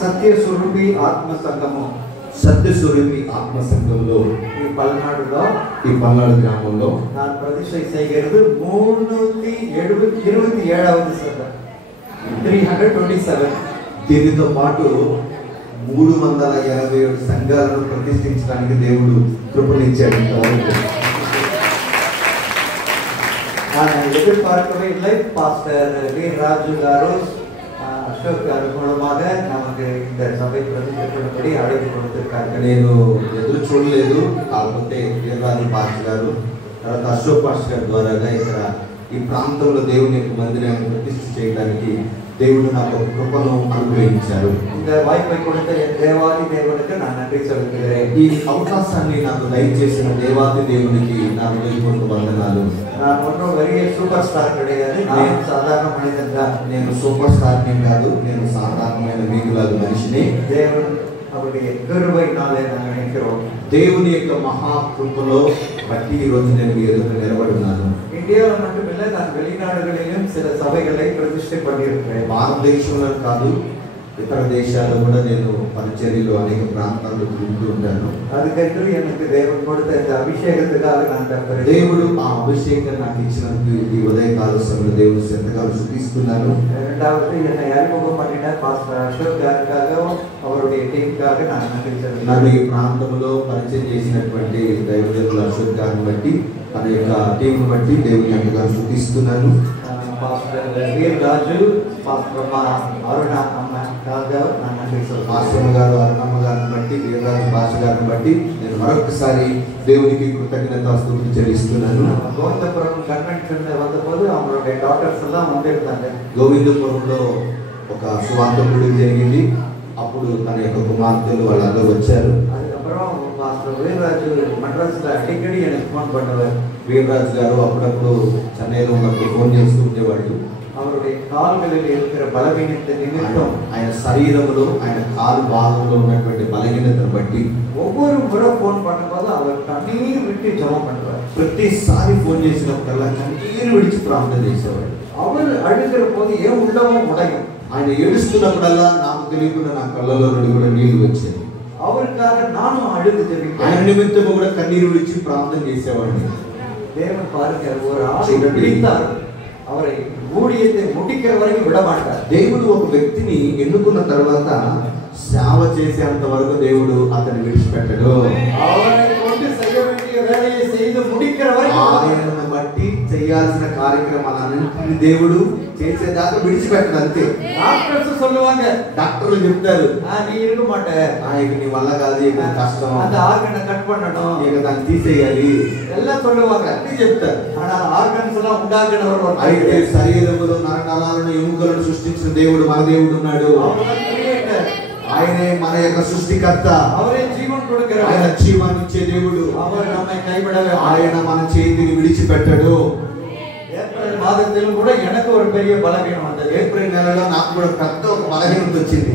సత్యస్వరూపి ఆత్మ సంఘము, సత్యస్వరూపి ఆత్మ సంఘంలో ఈ పల్నాడులో, ఈ పల్నాడు గ్రామంలో நான் பிரதிஷ்டை செய்கிறது 327வது சபை, 327. దీనితో పాటు 387 సంఘాలను ప్రతిష్ఠించడానికి దేవుడు కృపనిచ్చాడు. நான் எதிர்பார்க்கவே இல்லை. பாஸ்டர் வீரராஜு గారు, అశోక్ గారు మూలமாக நமக்கு இந்த சபை ప్రతిష్ఠించబడి అழைப்பு கொடுத்திருக்காங்க. నేను ఎదురు చూడలేదు. కాకపోతే వీరరాజు పాస్టర్ గారు, తర్వాత అశోక్ పాస్టర్ గారి ద్వారాగా ఇక్కడ ఈ ప్రాంతంలో దేవుని యొక్క మందిరాన్ని ప్రతిష్ఠ చేయడానికి దేవుడు నాకు ఒక కృపను అనుగ్రహించారు. இந்த வாய்ப்பை கொடுத்த தேவாதி தேவனுக்கு நான் நன்றி செலுத்துகிறேன். ఈ అవకాశాన్ని నాకు దయచేసిన దేవాది దేవునికి నా హృదయపూర్వక వందనాలు. நான் ஒன்றும் பெரிய சூப்பர் స్టార్ கிடையாது. నేను సాధారణ మనిషిగా, నేను సూపర్ స్టార్ కాదు, నేను సాధారణమైన మీకులాగా మనిషిని. దేవుడు அவருடைய கிருபையினாலே நாங்கள் நினைக்கிறோம். దేవుని యొక్క మహా కృపలో బట్టి ఈ రోజు నేను మీ ఎదుట నిలబడి ఉన్నాను. ఇండియాలో மட்டுமில்லை, நான் வெளிநாடுகளிலும் சில சபைகளை பிரதிஷ்டை பண்ணியிருக்கிறேன். భారతదేశంలో కాదు, ఇతర దేశాల్లో కూడా నేను పరిచర్యలో అనేక ప్రాంతాల్లో తిరుగుతూ ఉంటాను. அதுக்கென்று எனக்கு தேவன் கொடுத்த இந்த அபிஷேகத்துக்காக நான் கர்த்தரை దేవుడు ఆ అభిషేకం నాకు ఇచ్చినందుకు ఈ ఉదయకాల సమయంలో దేవుడు శ్రద్ధగా శుద్ధిస్తున్నాను. இரண்டாவது, என்னை அறிமுகம் பண்ணின பாஸ்டர் அசோக் గారికాகவும் அவருடைய టీంకాக நான் நன்றி నన్ను செலுத்துகிறேன். ఈ ప్రాంతంలో పరిచయం చేసినటువంటి దైవజనుల అశోక్ గారిని బట్టి, తన యొక్క టీంను బట్టి దేవుని ఎంతగా శుద్ధిస్తున్నాను. பாஸ்டர் வீரராஜு, பாஸ்டர் அருணா అమ్మగారు நான் நன்றி செலுத்துகிறேன். మాస్టర్ గారు, అరుణమ్మ గారిని బట్టి, వీరరాజు భాష గారిని బట్టి నేను మరొకసారి దేవునికి కృతజ్ఞతాస్తుతులు చెల్లిస్తున్నాను. గోవిందపురం కన్వెన్షన్ வந்தபோது அவங்களுடைய డాక్టర్స్ எல்லாம் வந்திருந்தாங்க. గోవిందపురంలో ఒక సువార్తకుడు జరిగింది. అప్పుడు తన యొక్క కుమార్తెలు వాళ్ళందరూ వచ్చారు. அதுக்கப்புறம் பாஸ்டர் வீரராஜு மட்ராஸ்ல அடிக்கடி எனக்கு ஃபோன் பண்ணுவார். వీరరాజు గారు అప్పుడప్పుడు చెన్నైలో ఉన్నప్పుడు ఫోన్ చేస్తూ ఉండేవాళ్ళు. அவருடைய கால்களில் இருக்கிற பலவீனத்தை நிமித்தம், ఆయన శరీరంలో, ఆయన కాలు భాగంలో ఉన్నటువంటి బలహీనతను బట్టి ஒவ்வொரு முறை ஃபோன் பண்ணும்போது அவர் கண்ணீர் விட்டு ஜெபம் பண்ணுவார். ప్రతిసారి ఫోన్ చేసినప్పుడల్లా కన్నీరు విడిచి ప్రార్థన చేసేవాడు. அவர் அழுகிற போது ஏன் உள்ளமும் உடையும். ఆయన ఏడుస్తున్నప్పుడల్లా నాకు తెలియకుండా నా కళ్ళలో నుండి కూడా నీళ్లు వచ్చాయి. அவருக்காக நானும் அழுது ఆయన ஜெபிக்கிறேன். నిమిత్తము కూడా కన్నీరు విడిచి ప్రార్థన చేసేవాడిని. தேவன் பாருங்க, ஒரு ஆளை பிடித்தார், அவரை ஊழியத்தை முடிக்கிற வரைக்கும் விட மாட்டார். దేవుడు ఒక వ్యక్తిని ఎన్నుకున్న తర్వాత సేవ చేసేంత వరకు దేవుడు అతన్ని విడిచిపెట్టడు. அவரை கொண்டு செய்ய வேண்டிய வேலையை செய்து முடிக்கிற வரைக்கும் ఆయనను బట్టి చేయాల్సిన కార్యక్రమాలన్నింటినీ దేవుడు చేసేదాకా విడిచిపెట్టడు. అంతే. டாக்டர்ஸ் சொல்லுவாங்க, డాక్టర్లు చెప్తారు, நீ இருக்க மாட்ட, ఇక నీ వల్ల కాదు, ఇక కష్టం, அந்த ஆர்கனை கட் பண்ணணும், ఇక దాన్ని తీసేయాలి எல்லாம் சொல்லுவாங்க. అన్నీ చెప్తారు. ஆனா ஆர்கன்ஸ் எல்லாம் உண்டாக்குனவர் అయితే ஒருத்தர். శరీరములో నరనరాలను ఎముకలను సృష్టించిన దేవుడు మన దేవుడు ఉన్నాడు. அவர்தான் creator. ఆయనే మన యొక్క సృష్టికర్త. அவரே జీవన్ ఆయన கொடுக்கிறவர். జీవాన్ని ఇచ్చే దేవుడు. அவர் நம்மை கைவிடவே ఆయన మన చేతిని విడిచిపెట్టడు. ஏப்ரல் மாதத்திலும் கூட எனக்கு ஒரு பெரிய பலவீனம் வந்தது. ఏప్రిల్ నెలలో నాకు కూడా పెద్ద ఒక బలహీనత వచ్చింది.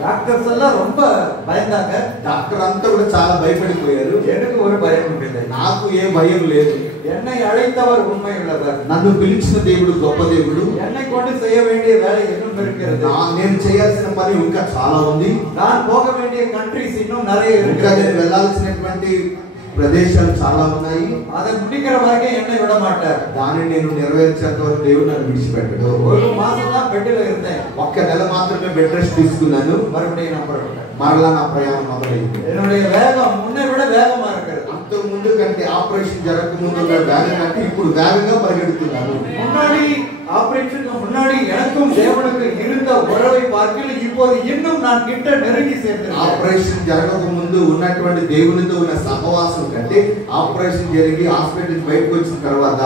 டாக்டர்ஸ் எல்லாம் ரொம்ப பயந்தாங்க. డాక్టర్ అంతా కూడా చాలా భయపడిపోయారు. எனக்கு ஒரு பயம் இல்லை. నాకు ఏ భయం లేదు. என்னை அழைத்தவர் உண்மை உள்ளவர். నన్ను పిలిచిన దేవుడు గొప్ప దేవుడు. என்னை கொண்டு செய்ய வேண்டிய வேலை இன்னும் இருக்கிறது. నేను చేయాల్సిన పని ఇంకా చాలా ఉంది. நான் போக வேண்டிய కంట్రీస్ இன்னும் நிறைய ఇంకా இருக்கிறது. నేను వెళ్ళాల్సినటువంటి ప్రదేశాలు చాలా ఉన్నాయి. அதை முடிக்கிற வரைக்கும் என்னை விட மாட்டார். దానిని నేను నెరవేర్చేంత వరకు దేవుడు నన్ను విడిచిపెట్టడు. ஒரு మాసం தான் బెడ్లో இருந்தேன். ఒక్క నెల మాత్రమే బెడ్ రెస్ట్ తీసుకున్నాను. மறுபடியும் நான் புறப்பட்டேன். మరలా నా ప్రయాణం మొదలైంది. என்னுடைய வேகம் முன்னை விட வேகமா இருக்கிறது. అంతకు ముందు కంటే ఆపరేషన్ జరగక ముందు ఉన్న వేగం కంటే ఇప్పుడు వేగంగా పరిగెడుతున్నాను. முன்னாடி ஆபரேஷனுக்கு முன்னாடி எனக்கும் தேவனுக்கு இருந்த உறவை பார்க்கல இப்போது இன்னும் நான் கிட்ட நெருங்கி சேர்ந்தேன். ఆపరేషన్ జరగక ముందు ఉన్నటువంటి దేవునితో ఉన్న సహవాసం కంటే ఆపరేషన్ జరిగి హాస్పిటల్ బయటకు వచ్చిన తర్వాత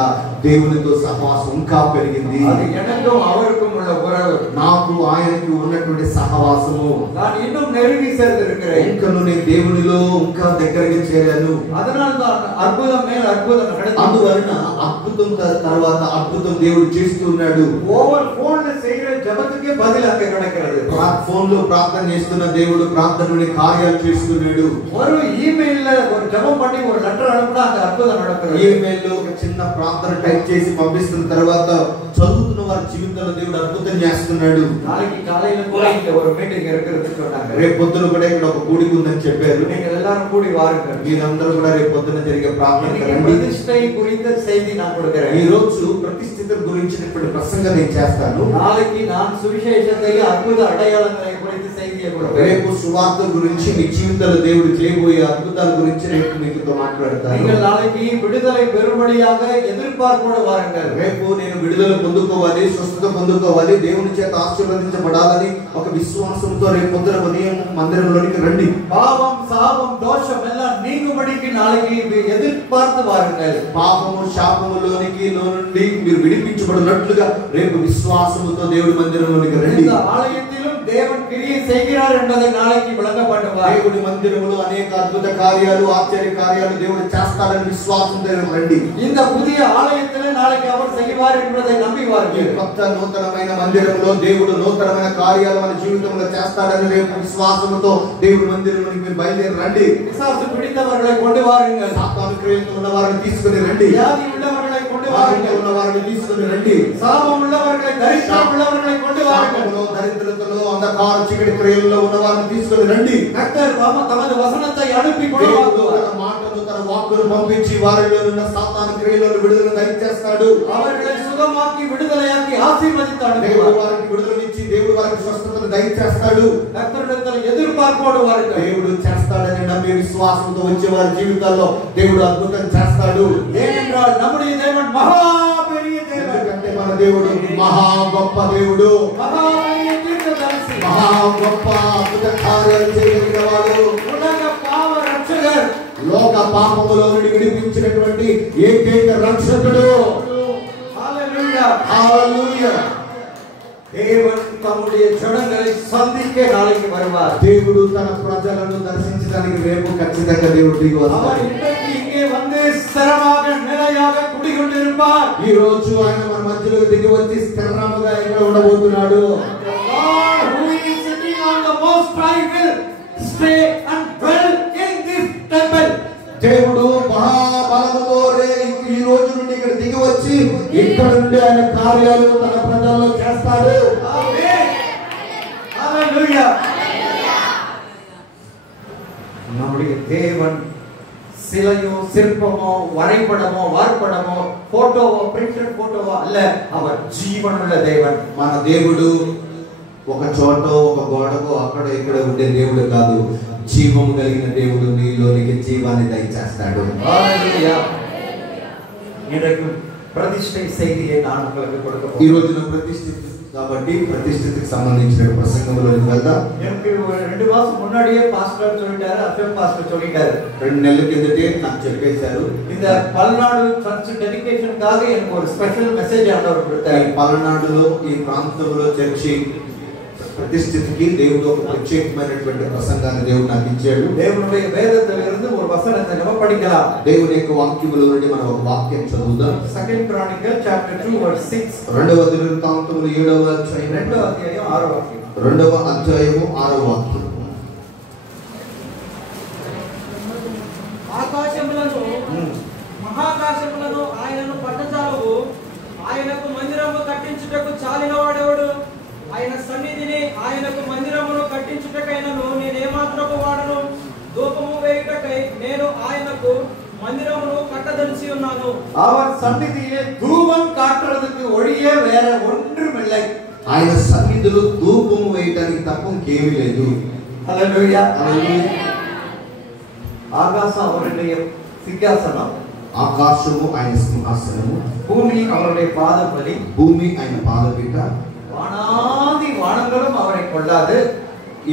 దేవునితో సహవాసం ఇంకా పెరిగింది. அது எனக்கும் அவருக்கும் உள்ள உறவு. నాకు ఆయనకి ఉన్నటువంటి సహవాసము நான் இன்னும் நெருங்கி சேர்ந்திருக்கிறேன். ఇంకా నేను దేవునిలో ఇంకా దగ్గరగా చేరాను. அதனால தான் அற்புதம் மேல் அற்புதம் நடந்தது. అందువలన అద్భుతం తర్వాత అద్భుతం దేవుడు చేస్తున్నాడు. ఓవర్ ఫోన్ செய்யற ஜெபத்துக்கே பதில் அங்கே கிடைக்கிறது. ఫోన్ లో ప్రార్థన చేస్తున్న దేవుడు ప్రార్థనలోని కార్యాలు చేస్తున్నాడు. ஒரு ఈమెయిల్ ஒரு ஜெபம் பண்ணி ஒரு లెటర్ అனுపునా అక్కడ అద్భుతం நடக்குது. ఈమెయిల్ లో ఒక చిన్న ప్రార్థన టైప్ చేసి పంపిస్తున్న తర్వాత చదువుతున్న వారి జీవితంలో దేవుడు అద్భుతం చేస్తున్నాడు. நாளைக்கு காலையில கூட இங்க ஒரு மீட்டிంగ్ இருக்குன்னு சொன்னாங்க. రేపు పొద్దున కూడా ఇక్కడ ఒక కూడిక ఉందని చెప్పారు. நீங்கள் எல்லாரும் கூடி வாருங்கள். మీరందరూ కూడా రేపు పొద్దున జరిగే ప్రార్థనకి రండి. ప్రతిష్ఠை குறித்த செய்தி நான் கொடுக்கிறேன். ఈ రోజు ప్రతిష్ఠిత గురించినటువంటి ప్రసంగం నేను చేస్తాను. நாளைக்கு நான் సువిశేషத்தை అద్భుత అడయాళங்களை குறித்து செய்தியை கொடுப்பேன். రేపు సువార్త గురించి మీ జీవితంలో దేవుడు చేయబోయే అద్భుతాల గురించి రేపు మీతో మాట్లాడతాను. நீங்கள் நாளைக்கு விடுதலை பெறும்படியாக எதிர்பார்ப்போடு வாருங்கள். రేపు నేను విడుదల పొందుకోవాలి, స్వస్థత పొందుకోవాలి, దేవుని చేత ఆశీర్వదించబడాలని ఒక విశ్వాసంతో రేపు పొద్దున ఉదయం మందిరంలోనికి రండి. பாவம் சாபம் దోషం எல்லாம் நீங்கும்படிக்கு நாளைக்கு எதிர்பார்த்து வாருங்கள். పాపము శాపములోనికి నుండి మీరు విడిపించబడినట్లుగా రేపు విశ్వాసముతో దేవుడి మందిరంలోనికి రండి. இந்த ஆலயத்திலும் தேவன் கிரியை செய்கிறார் என்பதை நாளைக்கு விளங்கப்படுவார். దేవుడి మందిరంలో అనేక అద్భుత కార్యాలు, ఆశ్చర్య కార్యాలు దేవుడు చేస్తాడని విశ్వాసంతో రండి. இந்த புதிய ஆலயத்திலே நாளைக்கு அவர் செய்வார் என்பதை நம்பி வாருங்கள். కొత్త నూతనమైన మందిరంలో దేవుడు నూతనమైన కార్యాలు మన జీవితంలో చేస్తాడని రేపు విశ్వాసంతో దేవుడి మందిరంలోనికి మీరు బయలుదేరి రండి. பிசாசு பிடித்தவர்களை கொண்டு வாருங்கள். సాతాను క్రియలతో ఉన్న వారిని తీసుకొని రండి. வியாதி உள்ளவர்களை கொண்டு வாருங்கள். ఉన్న వారిని తీసుకొని రండి. சாபம் உள்ளவர்களை, தரித்திரம் உள்ளவர்களை கொண்டு வாருங்கள். దరిద్రతలో, అంధకార చీకటి క్రియల్లో ఉన్న వారిని తీసుకొని రండి. கர்த்தர் தமது వசனத்தை అனுப்பి తన మాటను, తన వాక్కును పంపించి వారిలో ఉన్న సాతాను క్రియలను విడుదల దయచేస్తాడు. அவர்களை சுகமாக்கி విడుదలయాకి ఆశీర్వదిస్తాడు. దేవుడు వారికి విడుదలనిచ్చి దేవుడు వారికి స్వస్థతను దయచేస్తాడు. கர்த்தரிடத்தில் ఎదుర్పార్పోడు వారుగా దేవుడు చేస్తాడని నమ్మి విశ్వాసంతో వచ్చే వారి జీవితాల్లో దేవుడు అద్భుతం చేస్తాడు. ஏனென்றால் நம்முடைய தேவன் மகா பெரிய தேவன். ఎందుకంటే మన దేవుడు మహా గొప్ప దేవుడు, மகா பெரிய தீர்க்கதரிசி, మహా గొప్ప అద్భుత కార్యాలు చేయగలిగిన వాడు, உலக பாவ రక్షகர், లోక పాపములో నుండి విడిపించినటువంటి ఏకైక రక్షకుడు. హల్లెలూయా, హల్లెలూయా. தேவன் தம்முடைய ஜனங்களை சந்திக்க நாளைக்கு வருவார். దేవుడు తన ప్రజలను దర్శించడానికి రేపు ఖచ్చితంగా దేవుడు దిగి அவர் వస్తాడు. இன்றைக்கு இங்கே வந்து స్థిరமாக நிலையாக குடிகொண்டிருப்பார். ఈ రోజు ఆయన మన మధ్యలో దిగి వచ్చి స్థిరంగా ఇక్కడ ఉండబోతున్నాడు. God who is sitting on the most high will stay and dwell in this temple. దేవుడు మహాబలముతో ఈ రోజు నుండి ఇక్కడ దిగి వచ్చి ఇక్కడ నుండి ఆయన కార్యాలు తన ప్రజల్లో చేస్తాడు. ఆమేన్, హల్లెలూయా. நம்முடைய தேவன் சிலையோ சிற்பமோ வரைபடமோ வார்ப்படமோ போட்டோவோ பிரிண்டட் போட்டோவோ அல்ல, அவர் జీవనుள்ள தேவன். మన దేవుడు ఒక చోట ఒక గోడకు అక్కడ ఇక్కడ ఉండే దేవుడు కాదు, జీవము కలిగిన దేవుడు. నీలోనికి జీవాన్ని దయచేస్తాడు. హల్లెలూయా. இன்றைக்கு பிரதிஷ்டை செய்தியை நான் உங்களுக்கு கொடுக்க ఈ போகிறேன். రోజున ప్రతిష్ఠిత కాబట్టి ప్రతిష్ఠితకు సంబంధించిన ప్రసంగంలోకి వెళ్దాం. எனக்கு ஒரு 2 மாசம் முன்னாடியே பாஸ்டர் சொல்லிட்டாரு, அஃபேம் பாஸ்டர் சொல்லிட்டாரு. 2 నెలల కిందటే నాకు చెప్పేశారు. இந்த పల్నాడు చర్చ్ డెడికేషన్காக எனக்கு ஒரு స్పెషల్ మెసేజ్ ఆర్డర్ கொடுத்தாரு. పల్నాడులో ఈ ప్రాంతంలో చర్చి ప్రతిష్ఠితికి దేవుడు ఒక ప్రత్యేకమైనటువంటి ప్రసంగాన్ని దేవుడు నాకు ఇచ్చాడు. தேவனுடைய வேதத்திலிருந்து ஒரு வசனத்தை நம்ம படிக்கலாம். దేవుని యొక్క వాక్యముల నుండి మనం ఒక వాక్యం చదువుదాం. 2 Chronicle chapter 2 verse 6. రెండవ దినవృత్తాంతములు 7వ అధ్యాయం 2వ అధ్యాయం 6వ వాక్యం. 2వ అధ్యాయము 6వ వాక్యం. ఆకాశములను మహాకాశములను ఆయనను పట్టజాలవు. ఆయనకు మందిరము కట్టించుటకు చాలిన వాడెవడు? ఆయన సన్నిధిని ఆయనకు మందిరమును కట్టించుటకైనను నేనేమాత్రము వాడను. ధూపము వేయుటకై నేను ఆయనకు మందిరమును కట్టదలిచి ఉన్నాను. அவர் சந்நிதியிலே தூபம் காட்டுறதுக்கு ஒழிய வேற ஒன்றுமில்லை. ఆయన సన్నిధిలో ధూపము వేయడానికి తప్ప ఇంకేమీ లేదు. హల్లెలూయా. హల్లెలూయా. ఆకాశం அவருடைய సింహాసనం, ఆకాశము ఆయన సింహాసనము, భూమి அவருடைய పాదపడి, భూమి ఆయన పాదపీఠ. வானாதி வானங்களும் அவரை கொள்ளாது.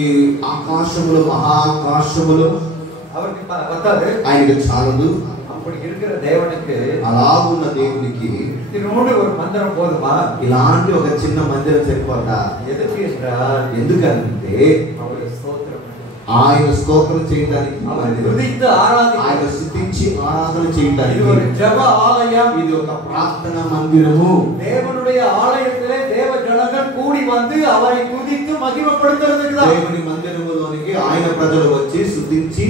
ఈ ఆకాశములు మహాకాశములు அவருக்கு பத்தாது, ఆయనకు చాలదు. அப்படி இருக்கிற தேவனுக்கு అలాగున్న దేవునికి இதனோடு ஒரு மந்திரம் போதுமா? ఇలాంటి ఒక చిన్న మందిరం సరిపోతా? எதுக்கு என்றால் ఎందుకంటే அவருடைய ஸ்தோத்திரம், ఆయన స్తోత్రం చేయడానికి, அவரை துதித்து ஆராதிக்க, ఆయన స్తుతించి ఆరాధన இது చేయడానికి. ஒரு ஜெப ஆலயம். ఇది ఒక ప్రార్థన మందిరము. தேவனுடைய ஆலயத்திலே தேவ ஜனங்கள் கூடி வந்து அவரை துதித்து மகிமைப்படுத்துறதுக்கு தான். దేవుని మందిరములోనికి ఆయన ప్రజలు వచ్చి స్తుతించి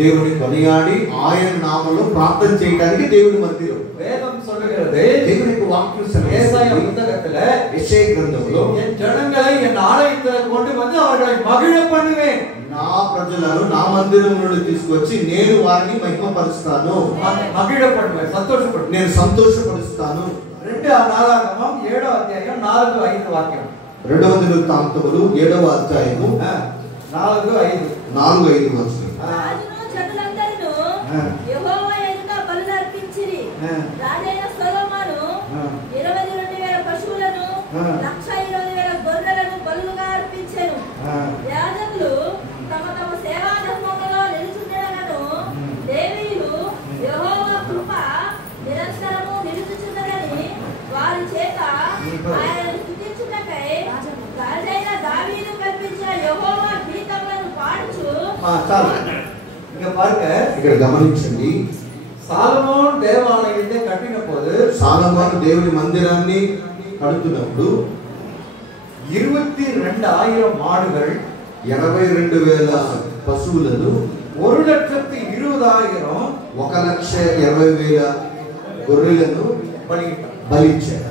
దేవుని కొనియాడి ఆయన నామములో ప్రార్థన చేయడానికి దేవుని మందిరం. வேதம் சொல்லுகிறது, దేవుని వాక్యం ஏசாயா புத்தகத்துல యెషయా గ్రంథంలో என் ஜனங்களை என் ஆலயத்தில் கொண்டு வந்து அவர்களை மகிழ பண்ணுவேன். నా ప్రజలను నా మందిరం నుండి తీసుకొచ్చి నేను వారిని మహిమపరుస్తాను, మగిళ பண்ணுவேன், సంతోషపడు, నేను సంతోషపరుస్తాను. 2 నారాగమం 7వ అధ్యాయం 4-5 వాక్యం. 2వ దినవృత్తాంతములు 7వ అధ్యాయము 4-5 వచనం. రాజును జనులందరినూ యెహోవా ఎదుట బలులు అర్పించిరి. రాజైన సొలొమోను 22,000 పశువులను 1,20,000 గొర్రెలను బలులుగా అర్పించెను. యాజకులు తమ తమ సేవా ధర్మములలో నిలుచుండెనగాను లేవీయులు యెహోవా కృప నిరంతరము నిలుచుచున్నదని వారి చేత ఆయనను స్తుతించుటకై రాజైన దావీదు కల్పించిన యెహోవా గీతములను పాడుచు. చాలు. ఇక పారుங்க, ఇక్కడ గమనించండి. సాలొమోన్ దేవాలయాన్ని కట్టినప్పుడు, సాలొమోను దేవుని మందిరాన్ని కడుతున్నప్పుడు 22,000 మాడుகள், 22,000 పశువులను, 1,20,000 1,20,000 గొర్రెలను బలిచ్చారు.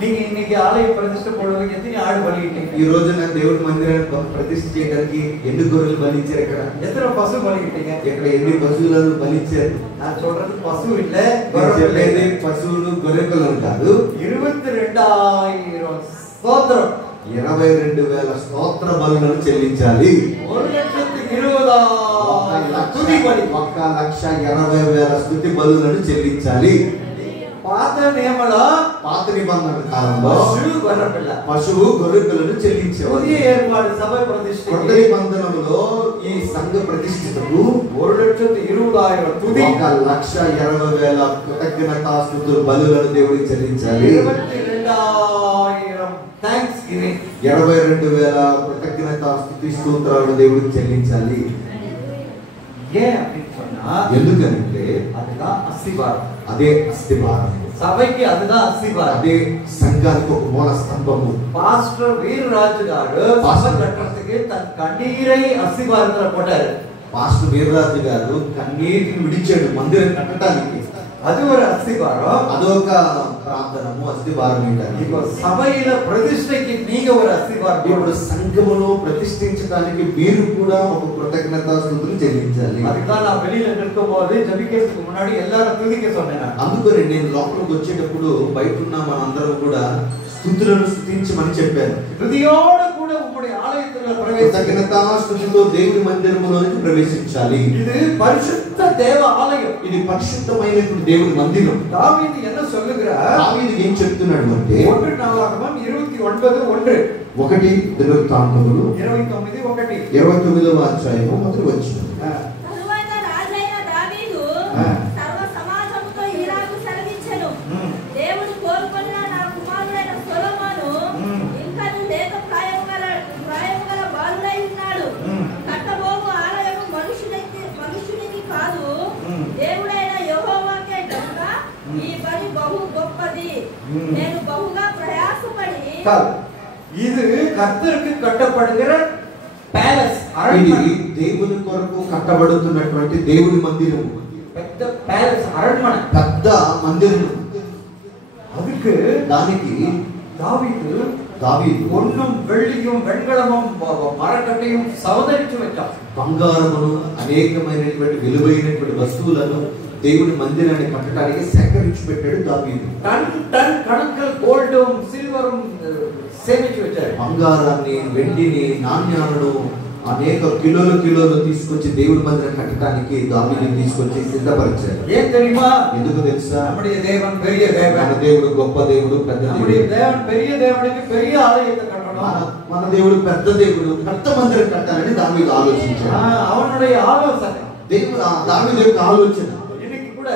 நீங்க இன்னைக்கு ஆலய பிரதிஷ்டை போடுவீங்க, எத்தனை ஆடு பலியிட்டீங்க? ఈ రోజు నేను దేవుని మందిరాన్ని ప్రతిష్ఠ చేయడానికి ఎన్ని గొర్రెలు బలిచ్చారు? ఇక్కడ எத்தனை பசு பலியிட்டீங்க? ఇక్కడ ఎన్ని పశువులను బలిచ్చారు? நான் சொல்றது பசு இல்ல, నేను చెప్పేది పశువులు గొర్రెలను కాదు. 22,000 స్తోత్రం, 22,000 స్తోత్ర బలులను చెల్లించాలి. 1,20,000 స్తుతి బలి, 1,20,000 స్తుతి బలులను చెల్లించాలి. పాత నియమలో పాత నిబంధన కాలంలో పశువు గొర్రెలను చెల్లించేవారు. புதிய ஏற்பாடு సభ ప్రతిష్ఠ, కొత్త నిబంధనలో ఈ సంఘ ప్రతిష్ఠకు 1,20,000 స్తుతి, 1,20,000 కృతజ్ఞతాస్తుతులు బలులను దేవుడికి చెల్లించాలి. 22,000 థాంక్స్ గివింగ్, 22,000 కృతజ్ఞతాస్తుతి స్తోత్రాలను దేవుడికి చెల్లించాలి. ஏன் அப்படின்னு சொன்னா, ఎందుకంటే அதுதான் அஸ்திபாரம். అదే అస్థిభారం, సభకి அதுதான் అస్తివారం. అదే సంఘానికి ఒక మూల స్తంభము. పాస్టర్ వీరరాజు గారు సభ కట్టడానికి తన కన్నీరై అస్తివారంలో పోటారు. పాస్టర్ వీరరాజు గారు కన్నీటిని విడిచాడు మందిరం కట్టడానికి. అది ஒரு అస్తివారం. అదొక ప్రార్థనము, అస్థిభారం ఏంటంటే இப்போ సభையில ప్రతిష్టకి நீங்க ஒரு అస్తివారం. ఇప్పుడు సంఘమును ప్రతిష్ఠించడానికి మీరు కూడా ఒక కృతజ్ఞతాస్తుతులు చెల్లించాలి. அதுதான் நான் வெளியில நிற்கும்போது ஜெபிக்கிறதுக்கு முன்னாடி எல்லாரும் துதிக்க சொன்னேன். అందుకని నేను లోపలికి వచ్చేటప్పుడు బయట ఉన్న మనందరం కూడా స్తుతులను స్తుతించమని చెప్పాను. స్తుతియోடு கூட உங்களுடைய ఆలయத்துல ప్రవేశించండి. కృతజ్ఞతాస్తుతితో దేవుని మందిరములోనికి ప్రవేశించాలి. ఇది పరిశుద్ధ దేవ ఆలయం, ఇది పరిశుద్ధమైనటువంటి దేవుని మందిరం. దావీదు என்ன சொல்லுகிறார்? దావీదు ఏం చెప్తున్నాడు అంటే 1 నారాగమం 29:1, 1 దినవృత్తాంతములు 29:1. 29వ అధ్యాయము మొదటి వచనం. తరువాత రాజైన దావీదు సర్వ సమాజముతో ఇలాగు సెలవిచ్చెను. దేవుడు కోరుకొనిన నా కుమారుడైన సొలొమోను ఇంకను లేక ప్రాయము గల బాలుడై ఉన్నాడు. కట్టబోవు ఆలయము మనుషునికి కాదు, దేవుడైన యెహోవాకే గనుక ఈ పని బహు గొప్పది. నేను బహుగా ప్రయాసపడి இது கர்த்தருக்கு கட்டப்படுகிற ప్యాలెస్, ఇది அரண்மனை. దేవుని కొరకు కట్టబడుతున్నటువంటి దేవుని మందిరం, పెద్ద ప్యాలెస్, அரண்மனை, పెద్ద మందిరం. அதுக்கு దానికి దావీదు పొన్నుం వెள்ளியும் వెంకటமும் మరకట్టயும் సవదరించి వచ్చాడు. బంగారమును అనేకమైనటువంటి విలువైనటువంటి వస్తువులను దేవుని మందిరాన్ని కట్టడానికి సేకరించి పెట్టాడు దావీదు. టన్ టన్ కణకల్ గోల్డ్ సిల్వర్ సేవించి వచ్చాడు. బంగారాన్ని, వెండిని, నాణ్యాలను అనేక కిలోలు తీసుకొచ్చి దేవుని మందిరం కట్టడానికి దావీదు తీసుకొచ్చి సిద్ధపరిచాడు. ఏం తెలియమా? ఎందుకు తెలుసా? நம்முடைய தேவன் பெரிய தேவன். మన దేవుడు గొప్ప దేవుడు, పెద్ద நம்முடைய దేవుడు. தேவன் பெரிய தேவனுக்கு பெரிய ஆலயத்தை கட்டணும். మన దేవుడు పెద్ద దేవుడు, పెద్ద మందిరం కట్టాలని దావీదు ఆలోచించాడు. அவனுடைய ఆలోచన, దావీదు యొక్క ఆలోచన. இன்னைக்கு கூட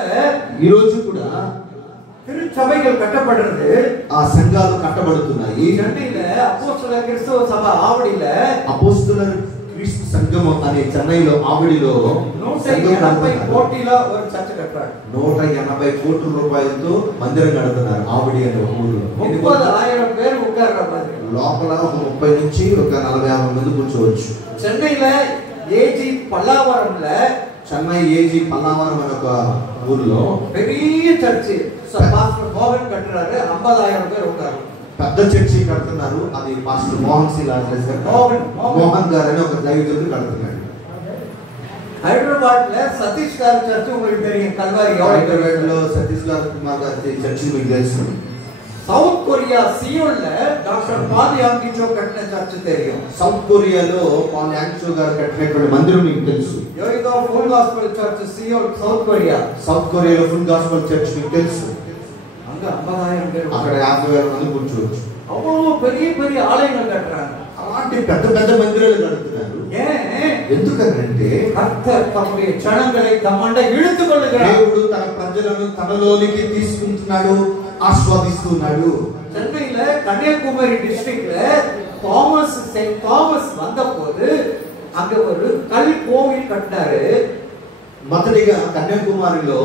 ఈ రోజు కూడా திருச்சபைகள் கட்டப்படுறது, ఆ సంఘాలు కట్టబడుతున్నాయి. சென்னையில அப்போஸ்தல கிறிஸ்தவ சபை ஆவடியில అపోస్తలుల క్రీస్తు సంఘం అనే చెన్నైలో ఆవిడిలో 180 కోట్ల ఒక చర్చ్ కట్టాడు. 180 కోట్ల రూపాయలతో మందిరం కడుతున్నారు ఆవిడి అనే ఊరిలో. 30,000 పేరు ఉన్నారు. లోపల ఒక 30 నుంచి ఒక 40-50 మంది కూర్చోవచ్చు. చెన్నైలో ఏజీ పల్లావరంలో, చెన్నై ఏజీ పల్లావరం అనే ఒక ఊరిలో పెரிய చర్చి పాస్టర్ మోహన్ కట్టినారు. 50,000 పేరు ఉన్నారు. పెద్ద చర్చి కడుతున్నారు. అది పాస్టర్ మోహన్ మోహన్ గారు అని ఒక దైవజనుడు కడుతున్నాడు. హైదరాబాద్ లో సతీష్ గారి చర్చి உங்களுக்கு தெரியும். కల్వారి హైదరాబాద్ లో సతీష్ గారు కుమార్ గారి చర్చి మీకు తెలుసు. సౌత్ కొరియా సియోల్ లో డాక్టర్ పాల్ యాంగిచో కట్టిన చర్చి తెలియం. సౌత్ కొరియాలో పాల్ యాంగిచో గారు కట్టినటువంటి మందిరం మీకు తెలుసు. Yoido full gospel church Seoul south Korea. South కొరియాలో ఫుల్ గాస్పెల్ చర్చ్ మీకు తెలుసు. అక్కడ 50,000 పేరు, అక్కడ 50,000 మంది కూర్చోవచ్చు. అவ்வளவு பெரிய பெரிய ఆలయాలు కట్టారు. అలాంటి పెద్ద పెద్ద మందిరాలు కడుతున్నారు. ఎందుకంటే కర్తర్ తమ్ముడి జనங்களை తమ్మండ ఇழுத்துకొల్లుகிறாడు. దేవుడు తన ప్రజలను తనలోనికి తీసుకుంటున్నాడు, ఆస్వాదిస్తున్నాడు. చెన్నైలో కన్యాకుమారి డిస్ట్రిక్ట్ல సెయింట్ థామస్ வந்தபோது அங்க ஒரு கல் கோவில் கட்டினாரு. మొదటిగా కన్యాకుమారిలో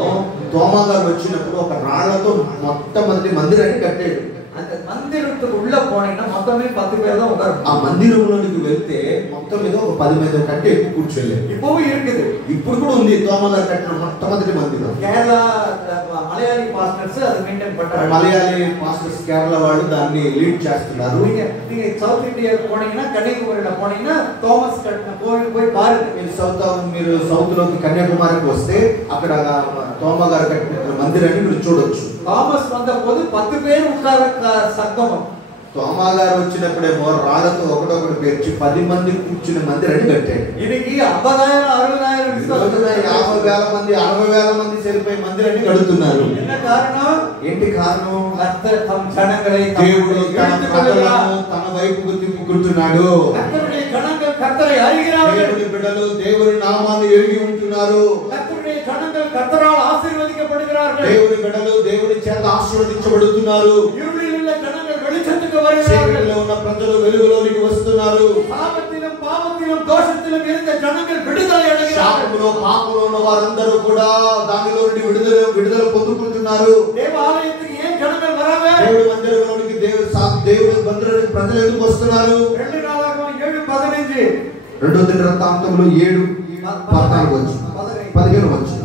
తోమా గారు వచ్చినప్పుడు ఒక రాళ్లతో మొట్టమొదటి మందిరాన్ని కట్టాడు. அந்த మందిరத்துக்கு உள்ள போனீங்கன்னா మొత్తమే 10 பேர் தான் ఉన్నారు. ఆ మందిరంలోనికి వెళ్తే మొత్తం మీద ఒక 10 మంది కంటే ఎక్కువ కూర్చోలేదు. இப்பவும் இருக்குது. ఇప్పుడు కూడా ఉంది తోమా గారు కట్టిన మొట్టమొదటి మందిరం. కేరళ మలయాళీ పాస్టర్స్ అది మెయింటైన్ పట్టారు. మలయాళీ పాస్టర్స్ కేరళ వాళ్ళు దాన్ని లీడ్ చేస్తున్నారు. நீங்க సౌత్ ఇండియా పోనీங்கன்னா కన్యాకుమారిలో పోనీங்கன்னா థామస్ కట్టిన కోవిల్ పోయి பாருங்க. మీరు సౌత్ లోకి కన్యాకుమారికి వస్తే అక్కడ తోమా గారు కట్టిన మందిరాన్ని మీరు చూడొచ్చు. థామస్ வந்தபோது 10 பேர் உட்கார சங்கமம். తోమా గారు వచ్చినప్పుడేమో రాళ్ళతో ఒకటొకటి పేర్చి 10 మంది కూర్చున్న మందిరాన్ని కట్టాడు. ఇదికి 50,000 60,000 50,000 మంది 60,000 మంది సరిపోయే మందిరాన్ని కడుతున్నారు. என்ன కారణం? ఏంటి కారణం? కర్తర్ తమ జనங்களை దేవుడు తన ప్రజలను తన వైపుకు తిప్పుకుంటున్నాడు. కర్తరుடைய జనங்கள் కర్తரை அறிகிறார்கள். దేవుని బిడ్డలు దేవుని నామాన్ని ఎరిగి ఉంటున్నారు. కర్తరుடைய జనங்கள் కర్తరాல் ఆశీర్వదించబడుகிறார்கள். దేవుని బిడ్డలు దేవుని చేత ఆశీర్వదించబడుతున్నారు. இருளில் உள்ள జనங்கள் வெளிச்சத்துக்கு வருகிறார்கள். చీకటిలో ఉన్న ప్రజలు వెలుగులోనికి వస్తున్నారు. పాపத்திலும் పాపத்திலும் దోషத்திலும் இருந்த జనங்கள் విడుదల అடைகிறார்கள். శాపంలో పాపంలో ఉన్న వారందరూ కూడా దానిలో నుండి విడుదల పొందుకుంటున్నారు. దేవాలయానికి ఏ జనங்கள் వరావే? దేవుడి మందిరంలోనికి దేవుడి మందిరానికి ప్రజలు ఎందుకు వస్తున్నారు? 2 నారాగమం 7:15 రెండో దినవృత్తాంతములు 7:14 వచ్చి 15 వచ్చి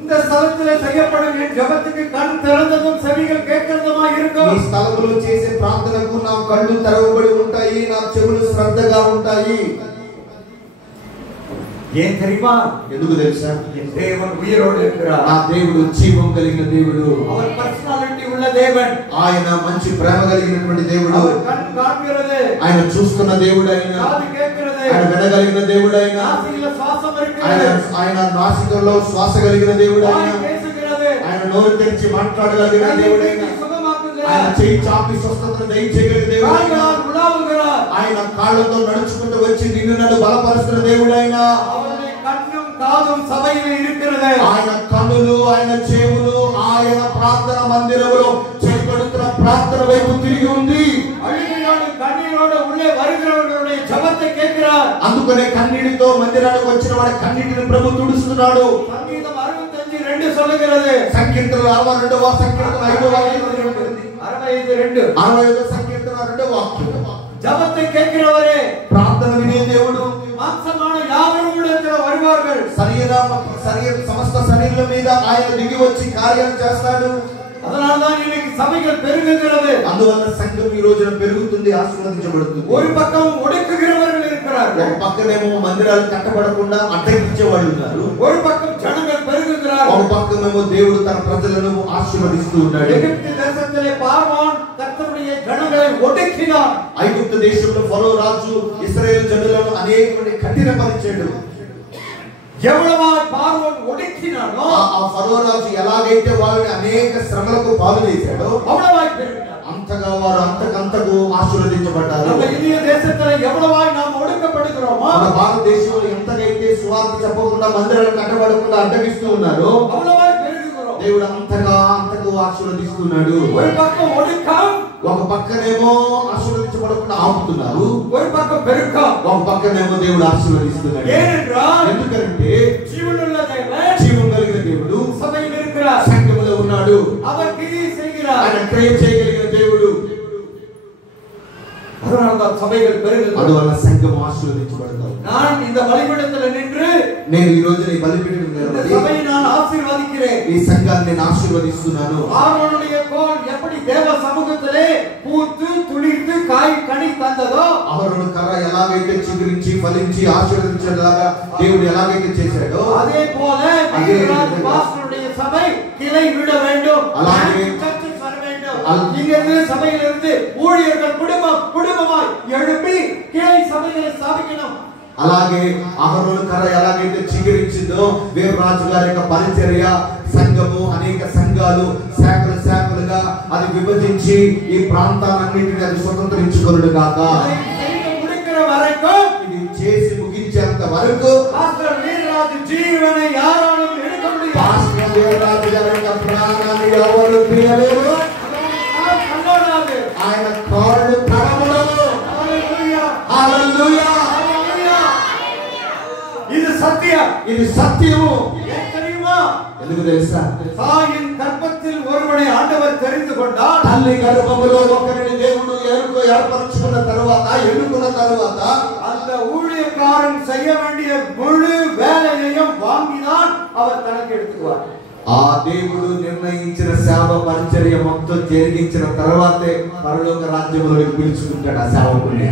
இந்த స్థలத்திலே செய்யப்படும் என் ஜெபத்துக்கு கண் திறந்ததும் செவிகள் கேட்கிறதுமா இருக்கும். ఈ స్థలములో చేసే ప్రార్థనకు నా కళ్ళు తెరవబడి ఉంటాయి, నా చెవులు శ్రద్ధగా ఉంటాయి. ఏం தெரியுமா? ఎందుకు తెలుసా? என் தேவன் உயிரோடு இருக்கிறார். నా దేవుడు జీవం కలిగిన దేవుడు. அவர் పర్సనాలిటీ ఉన్న దేవుడు. ఆయన మంచి ప్రేమ కలిగినటువంటి దేవుడు. அவர் కణ్ காண்கிறது. ఆయన చూస్తున్న దేవుడు. కాదు కేட்கிறது. ఆయన వినగలిగిన దేవుడు. నాసికలో శ్వాసం இருக்கிறது. ఆయన నాసికలో శ్వాస కలిగిన దేవుడు. ఆయన నోరు తెరిచి మాట్లాడగలిగిన దేవుడు. ఆయన చేయి చాపి స్వస్థతను దయచేయగలిగిన దేవుడు. ఆయన కాళ్ళతో నడుచుకుంటూ వచ్చి నిన్ను నన్ను బలపరుస్తున్న దేవుడు. ఆయన కన్నులు ఆయన చెవులు ఆయన ప్రార్థన మందిరంలో చేయబడుతున్న ప్రార్థన వైపు తిరిగి ఉంది. అందుకనే కన్నీటితో మందిరానికి వచ్చిన వాడి కన్నీటిని ప్రభు తుడుస్తున్నాడు. సంకీర్తన 62వ సంకీర్తన 5వ వాక్యం 65 సంకీర్తన 2వ వాక్యం. ஜபத்தை கேட்கிறவரே, ప్రార్థన వినే దేవుడు. మాంసమాన యావరు కూడా வருவார்கள். శరీర సమస్త శరీరం మీద ఆయన దిగి వచ్చి కార్యాలు చేస్తాడు. அதனால்தான் இன்னைக்கு சபைகள் பெருகுகிறது. అందువల్ల సంఘం ఈ రోజున పెరుగుతుంది, ఆశీర్వదించబడుతుంది. ஒரு பக்கம் ஒடுக்குகிறவர்கள் இருக்கிறார்கள். ఒక పక్కనేమో మందిరాలు కట్టబడకుండా అడ్డగించే వాళ్ళు ఉన్నారు. ஒரு பக்கம் జనங்கள் పెరుగుகிறார்கள். ఒక పక్కనేమో దేవుడు తన ప్రజలను ఆశీర్వదిస్తూ ఉన్నాడు. ఎగిప్తు దేశంలో పార్వాన్ కర్తరుடைய జనங்களை ఒడుకినాడు. ఐగుప్తు దేశంలో ఫరో రాజు ఇశ్రాయేలు జనులను అనేకమంది కఠినపరిచాడు. ఎవడవా పార్వాన్ ఒడుకినాడో ఆ ఫరో రాజు ఎలాగైతే వాళ్ళని అనేక శ్రమలకు పాలు చేశాడో అవడవాయి పెరిగాడు. అంతగా వారు అంతకంతకు ఆశీర్వదించబడ్డారు. మన ఇండియ దేశంలో ఎవడవాయి நாம் ఒడుకబడుகிறோమో, మన భారతదేశంలో ఎంతగైతే సువార్త చెప్పకుండా మందిరాలు కట్టబడకుండా అడ్డగిస్తూ ఉన్నారో అవడవాయి పెరుగుகிறோம். దేవుడు అంతకు ఆశీర్వదిస్తున్నాడు. ఒక పక్క ఒడుకం, ఒక పక్కనేమో ఆశీర్వదించబడకుండా ఆపుతున్నారు. ఒక పక్క பெருக்கம். ఒక పక్కనేమో దేవుడు ఆశీర్వదిస్తున్నాడు. ஏனென்றால் ఎందుకంటే జీవనుள்ள தேவன் జీవం కలిగిన దేవుడు సభையில் இருக்கிறார். సంఘములో ఉన్నాడు. அவர் கிரியை செய்கிறார். ఆయన క్రియ చేయగలిగిన దేవుడు. அதனால்தான் சபைகள் பெருகுகிறது. అందువల్ల సంఘం ఆశీర్వదించబడతాం. நான் இந்த பலிபீடத்தில் நின்று నేను ఈ రోజు ఈ బలిపీఠం మీద இந்த నిలబడి சபையை நான் ஆசீர்வதிக்கிறேன். ఈ సంఘాన్ని నేను ఆశీర్వదిస్తున్నాను. ஆரோனுடைய கோல் எப்படி தேவ சமூகத்திலே பூத்து துளிர்த்து காய் கனி தந்ததோ, అహరోను కర్ర ఎలాగైతే చిగురించి ఫలించి ఆశీర్వదించేలాగా దేవుడు ఎలాగైతే చేశాడో அதே போல வீரராஜ் பாஸ்டருடைய சபை கிளை விட வேண்டும். అలాగే சர்ச்சஸ் வர வேண்டும். இங்கிருந்து சபையிலிருந்து ஊழியர்கள் குடும்பமாய் எழுப்பி கிளை சபைகளை ஸ்தாபிக்கணும். అలాగే అహరోను కర్ర ఎలాగైతే చిగురించిందో వీరరాజు గారి యొక్క పరిచర్య సంఘము అనేక సంఘాలు శాఖలుగా అది విభజించి ఈ ప్రాంతాలన్నింటినీ అది స్వతంత్రించుకొనుడు గాక. ఇది చేసి ముగించేంత వరకు పాస్టర్ వీరరాజు జీవన యారాను ఎడక ముడియదు. పాస్టర్ వీరరాజు గారి యొక్క ప్రాణాన్ని ఎవరు తీయలేరు. ఆయన కాళ్ళు తడములను. హల్లెలూయా, హల్లెలూయా. ఇది సత్యం. ఇది సత్యము. தெரியுமா? ఎందుకు తెలుసా? தாயின் கர்ப்பத்தில் ஒருவனை ஆண்டவர் தெரிந்து கொண்டார். తల్లి గర్భములో ఒకరిని దేవుడు ఏర్పరచుకున్న తరువాత ఎన్నుకున్న తరువాత அந்த ஊழியக்காரன் செய்ய வேண்டிய முழு வேலையையும் வாங்கினால் அவர் தனக்கு எடுத்துக்குவார். ఆ దేవుడు నిర్ణయించిన సేవ పరిచర్య మొత్తం జరిగించిన తర్వాతే పరలోక రాజ్యంలోకి పిలుచుకుంటాడు ఆ సేవకుని.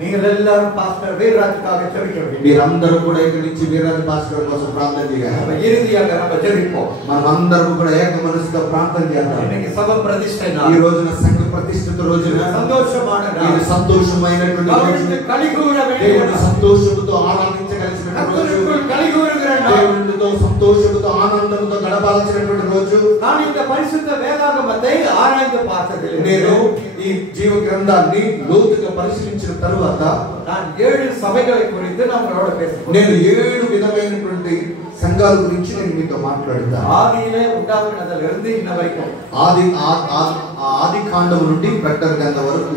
நீங்கள் எல்லாரும் பாஸ்டர் வீரராஜுக்காக ஜெபிக்க வேண்டும். మీరందరూ కూడా ఇక్కడి నుంచి వీరరాజు పాస్టర్ కోసం ప్రార్థన చేయాలి. நம்ம இறுதியாக நம்ம ஜெபிப்போம். మనమందరం కూడా ఏక మనసుగా ప్రార్థన చేద్దాం. இன்னைக்கு சபை பிரதிஷ்டை ఈ நாள். రోజున సంఘ ప్రతిష్ఠిత రోజున సంతోషமான నాள். ఇది సంతోషమైనటువంటి రోజు. దేవునికి కలిగూర వేண்டிய దేవుని నాள். సంతోషముతో ఆనందించగలిసిన రోజు. కర్తృకుల్ కలిగూరుகிற నాள். దేవునితో సంతోషముతో ఆనందముతో గడపాల్సినటువంటి రోజు. நான் இந்த பரிசுத்த வேதாகமத்தை ஆராய்ந்து பார்த்ததில்லை. నేను ఈ జీవ గ్రంథాన్ని లోతుగా పరిశీలించిన తరువాత நான் 7 సభைகளை குறித்து நம்மளோட பேசுகிறேன். నేను 7 విధమైనటువంటి సంఘాల గురించి నేను మీతో మాట్లాడతాను. ఆదిలో ఉండాలన్నదిలిருந்து ఇన్న వరకు ఆది కాండం నుండి ప్రకటన గ్రంథం వరకు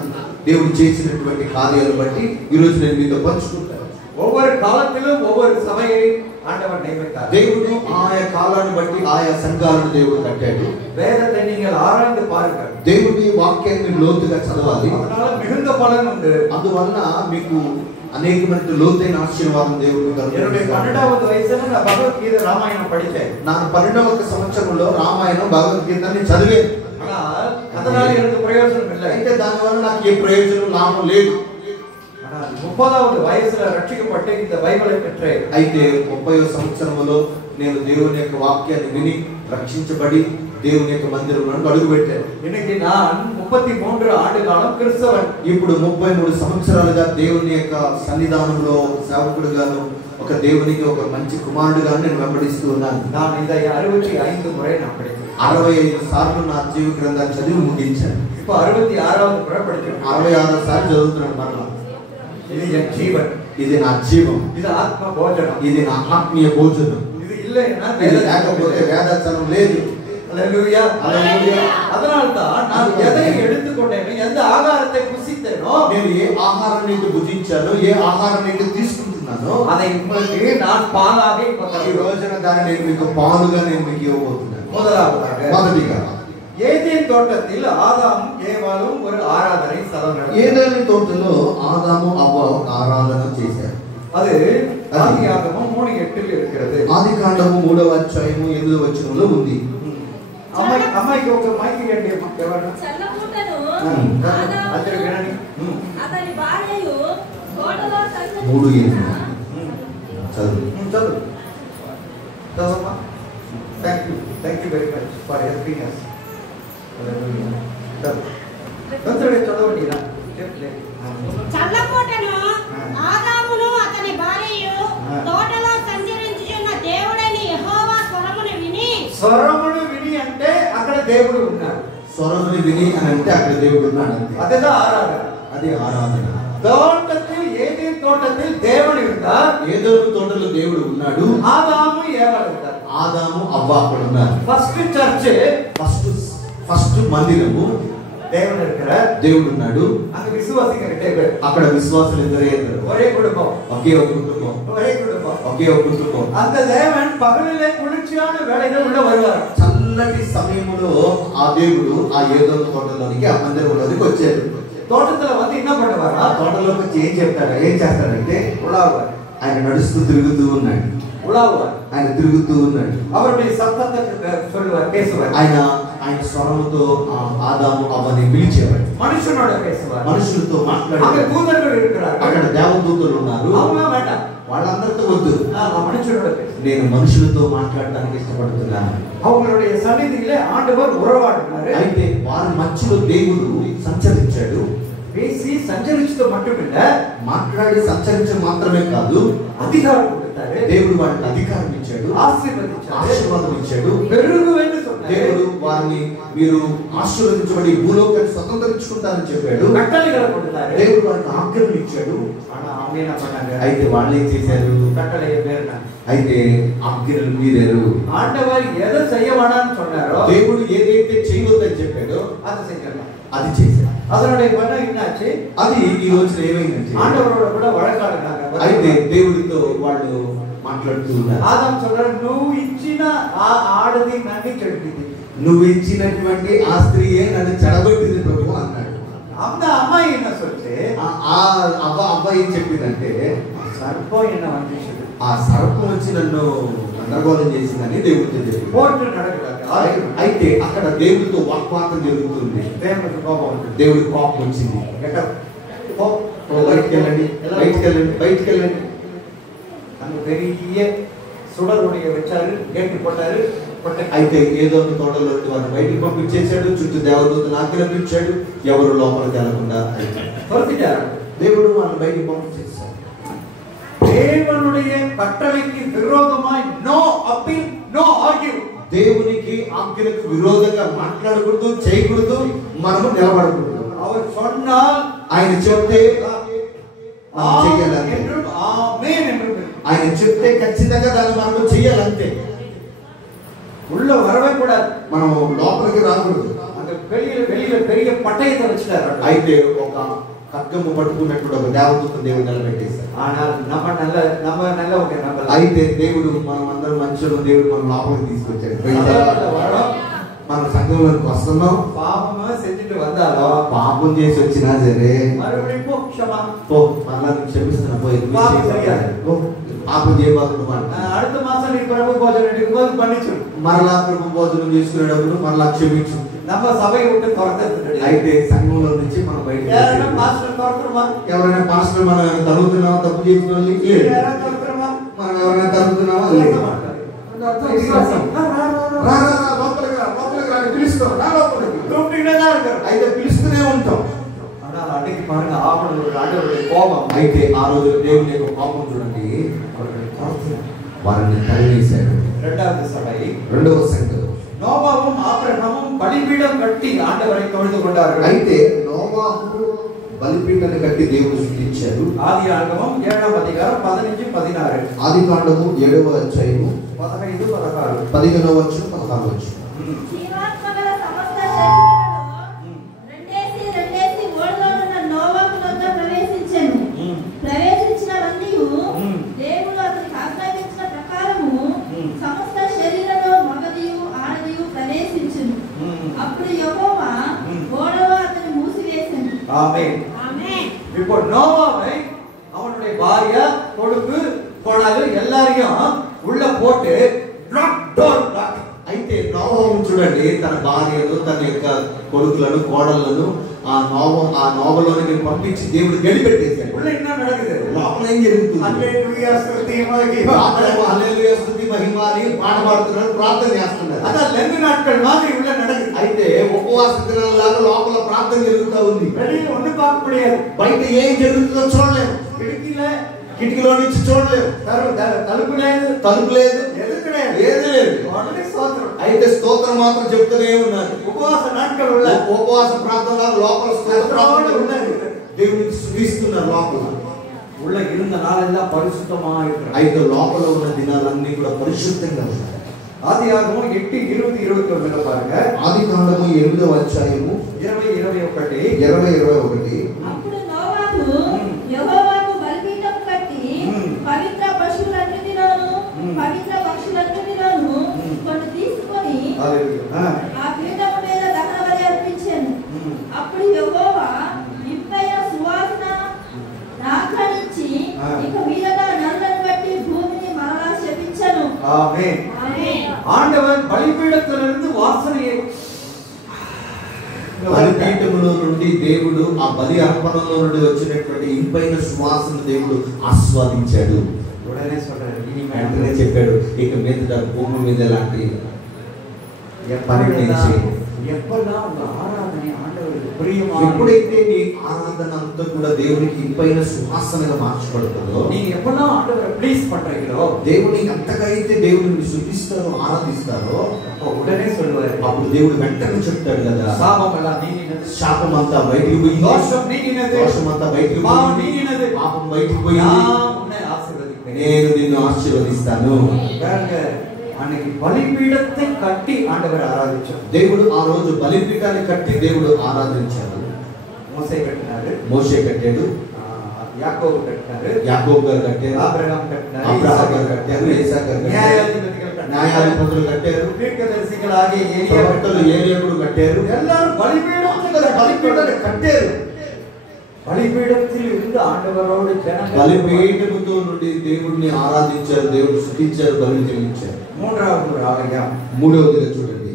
దేవుడు చేసినటువంటి కార్యాలను బట్టి ఈ రోజు నేను మీతో పంచుకుంటాను. ஒவ்வொரு காலத்திலும் ஒவ்வொரு சபையை ஆண்டவர் நியமித்தார். దేవుడు ఆయా కాలాన్ని బట్టి ఆయా సంఘాలను దేవుడు కట్టాడు. வேதத்தை நீங்கள் ஆராய்ந்து பாருங்கள். దేవుడి వాక్యాన్ని లోతుగా చదవాలి. அதனால மிகுந்த பலன் உண்டு. అందువల్ల మీకు అనేకమైన లోతైన ఆశీర్వాదం దేవుడు என்னுடைய 12வது వయసులో நான் భగవద్గీత రామాయణం படிச்சேன். నాకు 12వ సంవత్సరంలో రామాయణం భగవద్గీతని చదివాను. ஆனால் அதனால எனக்கு பிரயோஜனம் இல்லை. అయితే దానివల్ల నాకు ఏ ప్రయోజనం లాభం లేదు. ஆனால் 30வது వయసులో రక్షించబట్టి இந்த బైబిల్ பெற்றேன். అయితే 30వ సంవత్సరంలో నేను దేవుని యొక్క వాక్యాన్ని విని రక్షించబడి దేవుని యొక్క మందిరంలో అడుగు పెట్టాను. இன்னைக்கு நான் 33 ఆండు కాలం క్రిస్తవన్. ఇప్పుడు 33 సంవత్సరాలుగా దేవుని యొక్క సన్నిధానంలో సేవకుడుగాను ఒక దేవునికి ఒక మంచి కుమారుడుగా నేను వెంబడిస్తూ ఉన్నాను. நான் இதை 65 முறை நான் படித்தேன். 65 సార్లు నా జీవ గ్రంథాన్ని చదివి ముగించాను. இப்போ 66வது முறை படிக்கிறேன். 66 సార్లు చదువుతున్నాను మరలా. ఇది என் జీవన్. ఇది నా జీవం. ఇది ఆత్మ భోజనం. ఇది నా ఆత్మీయ భోజనం. ఇది இல்லைன்னா ఇది లేకపోతే వేదాచనం లేదు. ஹல்லேலூயா, హల్లెలూయా. அதனால்தான் நான் எதை எடுத்துக்கொண்டேனோ, எந்த ஆகாரத்தை புசித்தேனோ, నేను ఏ ఆహారాన్ని భుజించానో ఏ ఆహారాన్ని తీసుకుంటున్నానో அதை உங்களுக்கு நான் பாலாக இப்ப ఈ தருகிறேன். రోజున దాన్ని నేను మీకు పాలుగా నేను మీకు ఇవ్వబోతున్నాను. முதலாவதாக మొదటిగా ஏதேன் தோட்டத்தில் ஆதாமும் ஏவாளும் ஒரு ஆராதனை ஸ்தலம் நடத்தினார்கள். ఏదైనా తోటలో ఆదాము అవ్వ ఒక ఆరాధన చేశారు. அது ஆதியாகமம் 3:8 இருக்கிறது. ఆది కాండము 3వ అధ్యాయము 8వ వచనంలో ఉంది. అమ్మాయికి ఒక మైకి గండి ఎవరు చల్లపూటను అందరూ వినండి. అతని భార్యయు తోటలో 3:8 చదువు. చదువు చదవమ్మా. Thank you very much for helping us. చదవండి ఇలా చెప్పలేదు. చల్లపూటను ఆదామును అతని భార్యయు తోటలో సంచరించుచున్న దేవుడైన యెహోవా స్వరమును విని అంటే అక్కడ దేవుడు ఉన్నాడు. స్వరముని విని అని అంటే అక్కడ దేవుడు ఉన్నాడు. అదే ఆరాధన. అది ఆరాధన. తోటத்தில் ఏదైనా తోటத்தில் దేవుడు ఉన్నాడు. ఏదో తోటలో దేవుడు ఉన్నాడు. ఆదాము ఏవాడు ఉంటారు. ఆదాము అవ్వ అక్కడ ఉన్నారు. ఫస్ట్ చర్చ్, ఫస్ట్ మందిరము தேவன் இருக்கிறார். దేవుడు ఉన్నాడు. அங்க விசுவாசிங்க 2 பேர். అక్కడ విశ్వాసులు ఇద్దరే ఇద్దరు. ஒரே குடும்பம். ఒకే ఒక కుటుంబం. ஒரே குடும்பம். ఒకే ఒక కుటుంబం. அந்த தேவன் பகலிலே குளிர்ச்சியான வேளையில உள்ள வருவார். చల్లటి సమయంలో ఆ దేవుడు ఆ ఏదోను తోటలోనికి ఆ మందిరంలోనికి వచ్చాడు. తోటలో வந்து என்ன பண்ணுவார்? ఆ తోటలోకి వచ్చి ఏం చేస్తాడంటే உலாவுவார். ఆయన నడుస్తూ తిరుగుతూ ఉన్నాడు. உலாவுவார். ఆయన తిరుగుతూ ఉన్నాడు. அவருடைய சத்தத்தை சொல்லுவார், பேசுவார். ఆయన స్వరముతో ఆదాము అవ్వని పిలిచేవాడు. మనుషునోட பேசுவார். మనుషులతో మాట్లాడాడు. అక్కడ దూతలు இருக்கிறார்கள். అక్కడ దేవదూతలు ఉన్నారు. அவங்க வேண்டாம். వాళ్ళందరితో వద్దు. మనుషునోட பேசுவார். నేను మనుషులతో మాట్లాడడానికి ఇష్టపడుతున్నాను. அவங்களுடைய సన్నిధిలో ఆండவர் ఉరవాడుతున్నారు. అయితే వారి మధ్యలో దేవుడు సంచరించాడు. பேசி సంచరించడం மட்டுமில்ல, మాట్లాడి సంచరించడం మాత్రమే కాదు, అధికారం கொடுத்தாரு. దేవుడు వారికి అధికారం ఇచ్చాడు, ఆశీర్వాదం ఇచ్చాడు. పెరుగువేంటి சொன்னாரு. దేవుడు వారిని మీరు ఆశీర్వదించబడి భూలోకాన్ని స్వతంత్రించుకుంటారని చెప్పాడు. కట్టళలు கொடுத்தாரு. దేవుడు వారికి ఆజ్ఞలు ఇచ్చాడు. అయితే వాళ్ళు ఏం చేశారు? అయితే ఆజ్ఞలు మీరారు. ఆండவர் ఏదో చేయవడాని சொன்னாரோ, దేవుడు ఏదైతే చేయవద్దని చెప్పాడో అది చేశారు. అది చేశారు. அதனுடைய பலன் என்னாச்சு? అది ఈ రోజు ఏమైందంటే ఆండవరోட కూడా వడకాడుతున్నారు. అయితే దేవుడితో వాళ్ళు మాట్లాడుతూ ఉన్నారు. ఆదాం சொல்றாரு, నువ్వు ఇచ్చిన ఆ ఆడది నన్ను చెడిపింది. నువ్వు ఇచ్చినటువంటి ఆ స్త్రీయే నన్ను చెడగొట్టింది ప్రభు అన్నాడు. அந்த అమ్మాయి என்ன சொல்லுச்சு? ఆ అబ్బాయి ఏం చెప్పిందంటే, సర్పం என்ன வந்துச்சு, ఆ సర్పం వచ్చి నన్ను గందరగోళం చేసిందని దేవుడితో చెప్పింది. పోటు నడకడాలి. అయితే అక్కడ దేవుడితో వాగ్వాదం జరుగుతుంది. దేవుడికి కోపం వచ్చింది. దేవుడికి కోపం వచ్చింది. బయటికి వెళ్ళండి, బయటికి వెళ్ళండి, బయటికి వెళ్ళండి. அங்க பெரிய சுடருடைய வச்சாரு, கேட்டு போட்டாரு. అయితే ఏదో తోటలో వారిని బయటికి పంపించేశాడు. చుట్టూ దేవదూతను ఆజ్ఞాపించాడు. ఎవరు లోపలికి వెళ్లకుండా பொறுத்துட்டாரு. దేవుడు వాళ్ళని బయటికి పంపించేశాడు. தேவனுடைய கட்டளைக்கு விரோதமாய் நோ அப்பீல், நோ ஆர்கியூ. దేవునికి ఆజ్ఞలకు విరోధంగా మాట్లాడకూడదు, చేయకూడదు, మనము నిలబడకూడదు. அவர் சொன்னால் ఆయన చెప్తే చెయ్యాలి. என்றும் ஆமென் என்றும். ఆయన చెప్తే ఖచ్చితంగా దాన్ని మనం చెయ్యాలంతే. உள்ள வரவே கூடாது. మనం లోపలికి రాకూడదు. அந்த வெளியில பெரிய பட்டயத்தை வச்சிட்டாரு. అయితే ఒక ఖడ్గము పట్టుకున్నప్పుడు ఒక దేవదూత దేవుడు నిలబెట్టేశారు. ஆனால் நம்ம நல்லவங்க, நம்ம అయితే దేవుడు మనం అందరం మనుషులు, దేవుడు మన లోపలికి తీసుకొచ్చాడు. మన సంఘంలోకి వస్తున్నాం, పాపము సెంజిட்டு வந்தாலோ, పాపం చేసి వచ్చినా సరే మறுபடியும் పో క్షమా, పో మళ్ళా క్షమిస్తున్నా, పోయి పాపం చేయాలి. పాపం చేయబాకుండా அடுத்த மாசம் நீ பிரபு భోజనం எடுக்கும்போது பண்ணிச்சு. మరలా ప్రభు భోజనం చేసుకునేటప్పుడు మరలా క్షమించు. நம்ம సభை విட்டு తొరకదు. అయితే సంఘంలో నుంచి మనం బయటికి ఎవరైనా పాస్టర్ తొరకరుమా? ఎవరైనా పాస్టర్ మనం తరుగుతున్నామా, తప్పు చేసిన వాళ్ళు ఎవరైనా తొరకరుమా? మనం ఎవరైనా తరుగుతున్నామా లేదు. అయితే పిలుస్తూనే ఉంటాం. అన్నిటి పారుగా ఆడవాళ్ళ కోపం. అయితే ఆ రోజు దేవుని యొక్క కోపం చూడండి, వారిని తరివేశాడు. రెండవ సంఖ్యలో நோவாவும் ஆபிரகாமும் பலிபீடம் கட்டி ஆண்டவரை தொழுது கொண்டார்கள். అయితే నోవాహు బలిపీఠాన్ని కట్టి దేవుడు స్తుతించాడు. ఆదికాండము 7వ అధ్యాయం 15 16. ఆదికాండము 7వ అధ్యాయము 15 16. 15వ వచనం 16వ వచనం. జీవాత్మగల సమస్త శరీరములో రెండేసి ఓడలోనున్న నోవాహు వద్ద ప్రవేశించెను. ప్రవేశించినవన్నీయు దేవుడు అతనికి ఆజ్ఞాపించిన ప్రకారము సమస్త శరీరములో మగదియు ఆడదియు ప్రవేశించును. అప్పుడు యెహోవా ఓడలో అతన్ని మూసివేసెను. ஆமென். ఆమేన్. இப்போ நோவாவை அவனுடைய பாரியா, கொழுப்பு, கொடாது எல்லாரையும் உள்ள போட்டு லாக் டோர் லாக். అయితే నోవాహు చూడండి, తన భార్యను, తన యొక్క కొడుకులను, కోడళ్లను ఆ నోవలోనికి పంపించి దేవుడు గడిపెట్టేశాడు. உள்ள என்ன நடக்குது? లోపల ఏం జరుగుతుంది? హల్లెలూయా స్తుతి మహిమ. హల్లెలూయా స్తుతి మహిమ అని పాట పాడుతున్నారు, ప్రార్థన చేస్తున్నారు. அதான் லெந்து நாட்கள் மாதிரி உள்ள நடக்குது. అయితే ఉపవాస దినాలలాగా లోపల ప్రార్థన జరుగుతూ ఉంది. வெளியில ஒண்ணு பார்க்க முடியாது. బయట ఏం జరుగుతుందో చూడలేము. కిటికీలో నుంచి చూడలేము. తలుపు లేదు, తలుపు లేదు, ఏది లేదు. అయితే స్తోత్రం మాత్రం చెప్తూనే ఉన్నారు. ఉపవాస నాటకాలు ఉపవాస ప్రార్థన లోపల స్తోత్రం ఉన్నది. దేవునికి స్తుతిస్తున్నారు లోపల. உள்ள இருந்த நாளெல்லாம் பரிசுத்தமா இருக்கிறார். అయితే లోపల ఉన్న దినాలన్నీ కూడా పరిశుద్ధంగా ఉన్నాయి. ఆదియాగము 8:20-21 పారుங்க. ఆదికాండము 8వ అధ్యాయము 20-21. అప్పుడు నోవాహు యెహోవాకు బలిపీఠం కట్టి పవిత్ర పశువులన్నిటిలోను పవిత్ర పక్షులన్నిటిలోను కొన్ని తీసుకొని హల్లెలూయా. ఆ పీఠము మీద దహన బలి అర్పించాను. అప్పుడు యెహోవా ఇంపైన సువాసన ఆగ్రహించి ఇక మీదట నరులను బట్టి భూమిని మరలా శపించను. ఆమేన్. ఆమేన్. ஆண்டவர் பலிபீடத்திலிருந்து வாசனையை బలిపీఠములో నుండి దేవుడు ఆ బలి అర్పణలో నుండి వచ్చినటువంటి ఇంపైన సువాసన దేవుడు ఆస్వాదించాడు. உடனே சொல்றாரு, వెంటనే చెప్పాడు, ఇక మీద భూమి మీద ఎలాంటి పని నేను చేయను. எப்பெல்லாம் உங்க ஆராதனை ஆண்டவருக்கு பிரியமான ఎప్పుడైతే నీ ఆరాధన అంతా కూడా దేవునికి ఇంపైన సువాసనగా మార్చబడుతుందో, நீங்க எப்பெல்லாம் ஆண்டவரை ப்ளீஸ் பண்றீங்களோ దేవుని ఎంతగా అయితే దేవుడిని శుద్ధిస్తారో ఆరాధిస్తారో அப்போ உடனே சொல்லுவாரு, అప్పుడు దేవుడు వెంటనే చెప్తాడు కదా, சாபம் எல்லாம் நீங்கினது, శాపం అంతా బయటికి పోయింది, దోషం నీగినది, దోషం అంతా బయటికి పాపం పోయింది, నీగినది, పాపం బయటికి పోయింది, நான் உன்னை ஆசீர்வதிப்பேன். నేను నిన్ను ఆశీర్వదిస్తాను. பாருங்க, அன்னைக்கு பலிபீடத்தை கட்டி ஆண்டவர் ஆராதிச்சார். దేవుడు ఆ రోజు బలిపీఠాన్ని కట్టి దేవుడు ఆరాధించాడు. మోసే కట్టినారు, మోషే కట్టాడు, యాకోబు కట్టినారు, యాకోబు గారు కట్టారు, అబ్రహాం కట్టినారు, అబ్రహాం గారు కట్టారు, ఇసాకు గారు కట్టారు, న్యాయాధిపతులు కట్టినారు, న్యాయాధిపతులు కట్టారు, దీర్ఘదర్శికులాగే ఏలియా ప్రవక్తలు ఏలియాకుడు కట్టారు. எல்லாரும் బలిపీఠాన్ని కట్టారు. బలిపీఠத்தில் இருந்து ఆండవరోడు జనங்கள் బలిపీఠముతో నుండి దేవుడిని ఆరాధించారు, దేవుడు స్తుతించారు, బలి చెల్లించారు. మూడవది ఆలయం, మూడవదిగా చూడండి,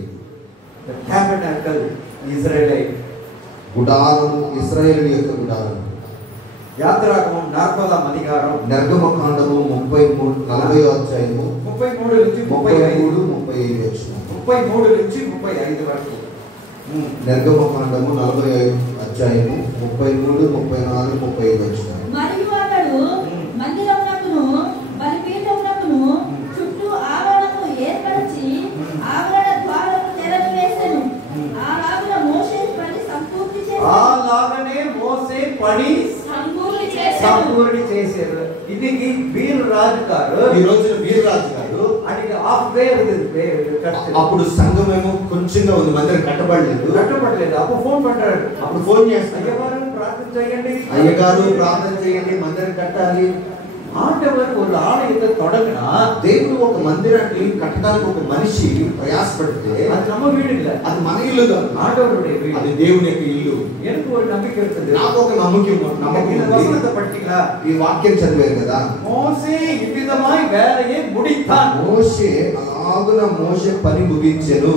టాబర్నాకల్ ఇజ్రాయెలైట్, గుడారము, ఇశ్రాయేలు యొక్క గుడారం. యాత్రాగమం 40వ అధికారం నిర్గమకాండము 40వ అధ్యాయము 33 నుంచి 33, 35 వచనం. 33 నుంచి 35 వరకు. నిర్గమకాండము 45 అధ్యాయము 33, 34, 35 వచనం. మరియు అతడు మందిరమునకును బలిపీఠమునకును చుట్టూ ఆవరణము ఏర్పరిచి ఆవరణ ద్వారము తెరలు వేసెను. అలాగున మోషే పని సంపూర్తి చేసెను. అలాగనే మోసే పని సంపూర్తి చేసెను. సంపూర్ణ చేశారు. ఇది వీరరాజు గారు, ఈ రోజున వీరరాజు గారు, అది హాఫ్ వే అప్పుడు సంఘమేమో కొంచెంగా ఉంది, మందిరం కట్టబడలేదు, కట్టబడలేదు. అప్పుడు ఫోన్ పడ్డాడు, అప్పుడు ఫోన్ చేస్తాడు, అయ్యగారు ప్రార్థన చేయండి, అయ్యగారు ప్రార్థన చేయండి, మందిరం కట్టాలి. ఆండవర్ ఒక ఆలయத்தை தொடங்கினா దేవుడు ఒక మందిరాన్ని కట్టడానికి ఒక మనిషి ప్రయాసపడితే அது நம்ம வீடு இல்ல, అది మన ఇల్లు కాదు, ஆண்டவருடைய வீடு. అది దేవుని యొక్క ఇల్లు. எனக்கு ஒரு నమ్మకం இருக்குது. నాకు ఒక నమ్మకం இந்த வசனத்தை படிச்சீங்களா? ఈ వాక్యం చదివారు కదా, మోసే ఇవ్విధమాయి వేలయే ముడితాన్. మోషే అలాగున మోషే పని ముగించెను.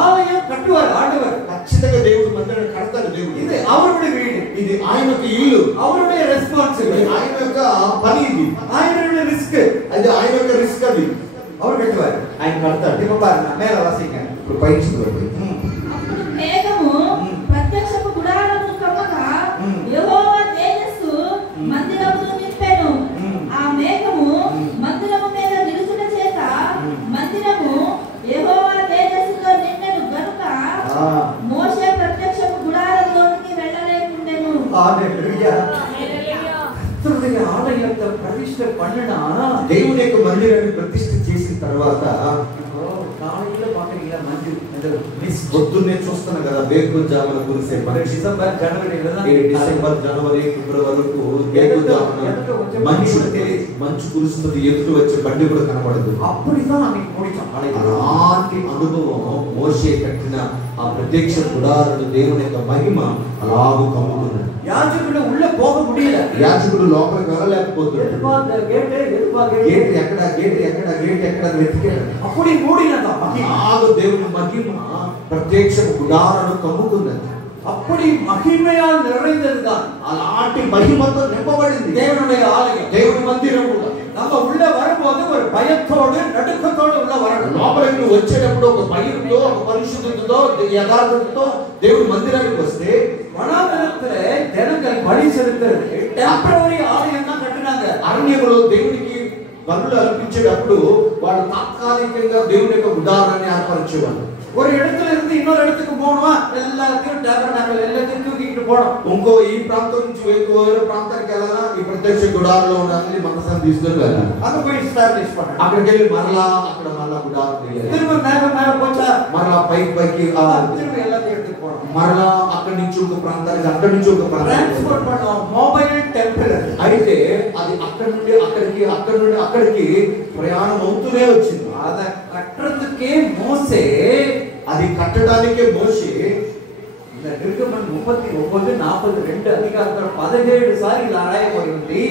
ఆలయం కట్టువారు ఆండవర్. ఖచ్చితంగా దేవుడు మందిరం కడతాడు. దేవుడు ఇది அவருடைய வீடு, ఇది ఆయన యొక్క ఇల్లు, அவருடைய ఇది రెస్పాన్సిబిలిటీ, ఆయన యొక్క పని, ఇది ఆయనடைய రిస్క్. అది ఆయన యొక్క రిస్క్, అది அவர் కట్టువారు, ఆయన కడతాడు. இப்ப பாருங்க மேல வாசிங்க. ఇప్పుడు పైకి చూడండి. అప్పుడు మేఘము ప్రత్యక్షపు గుడారమును కమ్మగా యెహోవా తేజస్సు మందిరమును నింపెను. ఆ మేఘము మందిరము మీద నిలుచుట చేత మందిరము యెహోవా తేజస్సుతో నిండెను గనుక మోషే ప్రత్యక్షపు గుడారంలోనికి వెళ్ళలేకుండెను. హల్లెలూయా. కర్తరుடைய ఆలయத்தை ప్రతిష్ఠ பண்ணினா దేవుని యొక్క మందిరాన్ని ప్రతిష్ఠ చేసిన తర్వాత காலையில பாக்குறீங்களா మంచి మిస్ పొద్దున్నే చూస్తున్నాం కదా, వేకువజామున కురిసే మంచు. డిసెంబర్ జనవరిలో డిసెంబర్, జనవరి, ఫిబ్రవరి వరకు వేకువజామున మంచు కురుస్తుంది, ఎదురు వచ్చే బండి కూడా కనబడదు. அப்படிதான் அன்னைக்கு முடிச்சோம் ஆலயம். అలాంటి అనుభవం మోషే కట్టిన ఆ ప్రత్యక్ష గుడారులు దేవుని యొక్క మహిమ అలాగూ కమ్ముకున్నాడు. యాజకుడు ఉள்ள పోగ முடியல, యాజకుడు లోపలికి వెళ్ళలేకపోతున్నాడు. గేట్ ఎక్కడ, గేట్ ఎక్కడ, గేట్ ఎక్కడ అని వెతికాడు. அப்படி மூடினதா అలాగూ దేవుని మహిమ ప్రత్యక్ష గుడారులు కమ్ముకున్నది. அப்படி மகிமையால் நிறைந்ததுதான் అలాంటి మహిమతో నింపబడింది தேவனுடைய ஆலயம், దేవుని మందిరం కూడా. நம்ம உள்ள வரும்போது ஒரு பயத்தோடு நடுக்கத்தோடு உள்ள வரணும். లోపలికి నువ్వు వచ్చేటప్పుడు ఒక భయంతో, ఒక పరిశుద్ధతతో, యథార్థతతో దేవుని మందిరానికి వస్తే, வனாந்தரத்துல ஜனங்கள் பலி செலுத்துறது டெம்பரரி ஆலயம் தான் கட்டினாங்க. అరణ్యంలో దేవునికి బలులు అర్పించేటప్పుడు వాళ్ళు తాత్కాలికంగా దేవుని యొక్క ఉదాహరణని ఏర్పరిచేవాళ్ళు. ஒரு இடத்துல இருந்து இன்னொரு இடத்துக்கு போகணுமா, எல்லாத்தையும் டேபர்நாக்கல் எல்லாத்தையும் தூக்கிட்டு போனோம். ఇంకో ఈ ప్రాంతం నుంచి వేరే ప్రాంతానికి వెళ్ళాలా ఈ ప్రత్యక్ష గుడారంలో ఉండాలి మందసాన్ని తీసుకొని వెళ్ళాలి. அங்க போய் எஸ்டாப்லிஷ் பண்ணாங்க. అక్కడికి వెళ్ళి మరలా అక్కడ మరలా గుడారం వేయాలి. திரும்ப மேல போச்சா మరలా పైకి திரும்ப எல்லாத்தையும் எடுத்துட்டு போனோம். మరలా అక్కడి నుంచి ఒక ప్రాంతానికి అక్కడి నుంచి ఒక ప్రాంతానికి ట్రాన్స్పోర్ట్ பண்ணோம். మొబైల్ టెంపుల్ అయితే అది అక్కడి నుండి అక్కడికి అక్కడి నుండి అక్కడికి ప్రయాణం అవుతూనే వచ్చింది. అద కట్టறதுக்கே మోసే అది కట్టడానికే మోషే இந்த నిర్గమన 39:42 అధికారంలో 17 సార్లు రాయబడి ఉంది.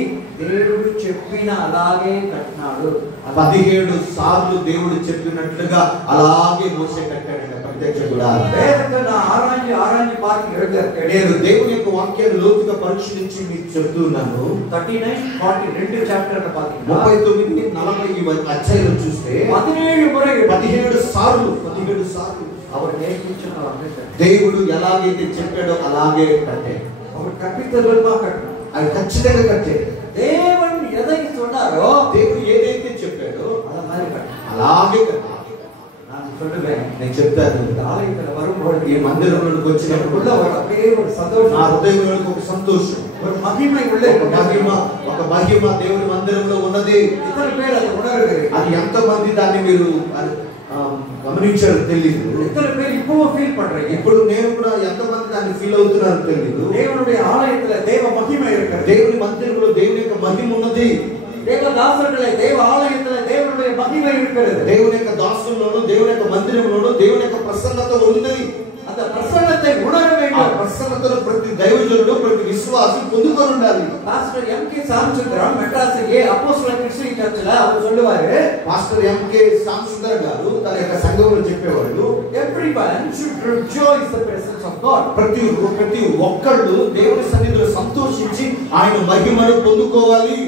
దేవుడు చెప్పిన అలాగే కట్టినాడు. 17 సార్లు దేవుడు చెప్పినట్లుగా అలాగే మోషే కట్టాడు ప్రత్యక్ష గుడారం. వేదத்தை நான் ஆராய்ஞ்சு பார்த்து எழுதுறேன். నేను దేవుని యొక్క వాక్యాన్ని లోతుగా పరిశీలించి మీకు చెప్తున్నాను. 39:42 చాప్టర్లో పాతీங்கன்னா 39:40 అధ్యాయంలో చూస్తే 17 సార్లు அவர் நேர்పించిన దేవుడు ఎలాగైతే చెప్పాడో అలాగే కట్టాడు. அவர் கற்பித்தவர்களா கட்டணும். అది ఖచ్చితంగా కట్టాడు. தேவன் எதை சொன்னாரோ దేవుడు ఏదైతే చెప్పాడో అలా மாதிரி కట్టాడు. అలాగే కట్టాడు. நான் சொல்லுவேன், నేను చెప్తాను இந்த ఆలయంలో வரும்போது ఈ మందిరంలోకి వచ్చినప్పుడు உள்ள ஒரு அப்படியே ஒரு சந்தோஷம், నా హృదయంలోకి ఒక సంతోషం, ஒரு మహిமை உள்ளே ఒక మహిమ దేవుని మందిరంలో ఉన్నది. ఇతర పేరు అది ఉணர்கிறது. అది ఎంత మంది దాన్ని మీరు గమనించారో తెలియదు. ఇతర పేరు இப்போ ఫీల్ பண்றீங்க. ఇప్పుడు నేను కూడా ఎంత మంది దాన్ని ఫీల్ అవుతున్నారో తెలియదు. దేవునుடைய ఆలయంలో దేవ మహిமை இருக்கிறது. దేవుని మందిరంలో దేవుని యొక్క మహిమ ఉన్నది. దేవ దాసులే దేవ ఆలయంలో దేవునుடைய మహిமை இருக்கிறது. దేవుని యొక్క దాసుల్లోనూ దేవుని యొక్క మందిరంలోనూ దేవుని యొక్క ప్రసన్నత ఉంది. அந்த பிரசன்னத்தை உணர ఆ வேண்டும். ప్రసన్నతను ప్రతి దైవజనుడు ప్రతి విశ్వాసి పొందుకొని ఉండాలి. Pastor MK. சாமசுந்தரம் மெட்ராஸ் அப்போஸ்தலர் கிறிஸ்டியன் சர்ச்சில் அவர் சொல்லுவாரு, మాస్టర్ ఎంకే సాంసుందర్ గారు తన యొక్క సంఘంలో చెప్పేవాళ్ళు, everyone should rejoice the presence of God. ప్రతి ఒక్కళ్ళు దేవుని సన్నిధిలో సంతోషించి ఆయన మహిమను పొందుకోవాలి.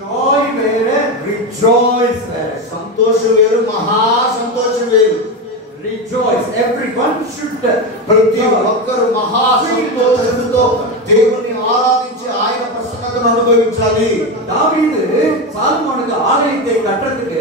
Joy వేరే, rejoice వేరే. సంతోషం వేరు, మహా సంతోషం వేరు. Rejoice, everyone should. ప్రతి ఒక్కరు మహా సంతోషంతో దేవుని ఆరాధించి ఆయన ప్రసన్నతను అనుభవించాలి. தாவீது சாலமோனுக்கு ஆலயத்தை கட்டறதுக்கு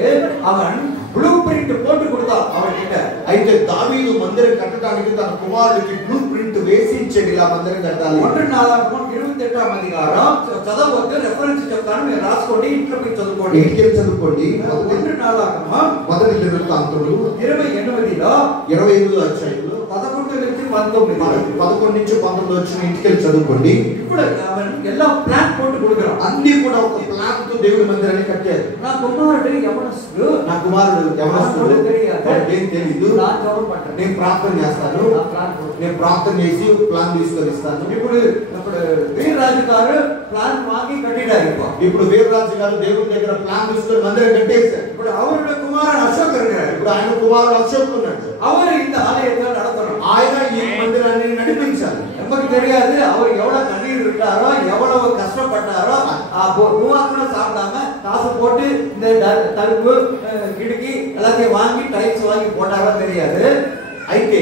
அவன் ப்ளூ பிரிண்ட் போட்டு கொடுத்தான் அவன்கிட்ட. అయితే దావీదు మందిరం కట్టడానికి తన కుమారుడికి బ్లూ ప్రింట్ వేసి ఇచ్చాడు, ఇలా మందిరం కట్టాలి. 1:28 అధికారం చదవొద్దు, రెఫరెన్స్ చెప్తాను, మీరు రాసుకోండి, ఇంట్లో పోయి చదువుకోండి. ఇంటికి చదువుకోండి. 1:4 మొదటి దినవృత్తాంతములు 28లో 28వ అధ్యాయంలో 11 నుంచి 19 11 నుంచి 19 వచ్చిన ఇంటికి చదువుకోండి. ఇప్పుడు அவன் எல்லாம் பிளான் போட்டு கொடுக்கறான். అన్ని కూడా ఒక ప్లాన్ తో దేవుని మందిరాన్ని కట్టారు. నా కుమారుడు యవనస్తుడు, నా కుమారుడు యవనస్తుడు, ఏం తెలియదు. నా జవాబు పట్టాను, నేను ప్రార్థన చేస్తాను, నేను ప్రార్థన చేసి ప్లాన్ తీసుకొని ఇస్తాను. ఇప్పుడు వీరరాజు గారు ప్లాన్ వాంగి కట్టిడారు. ఇప్పుడు వీరరాజు గారు దేవుని దగ్గర ప్లాన్ తీసుకొని మందిరం కట్టేశారు. ఇప్పుడు அவருடைய குமாரன் அசோக் இருக்காரு. ఇప్పుడు ఆయన కుమారుడు అశోక్ ఉన్నాడు. அவர் இந்த ஆலயத்தை நடத்தணும். ఆయన ఈ మందిరాన్ని నడిపించాలి. நமக்கு தெரியாது அவர் எவ்வளவு கண்ணீர் விட்டாரோ, எவ்வளவு கஷ்டப்பட்டாரோ. பூவாக்குன சாப்பிடாம காசு போட்டு இந்த தடுப்பு கிடுக்கி எல்லாத்தையும் வாங்கி டைல்ஸ் வாங்கி போட்டாரோ தெரியாது. అయితే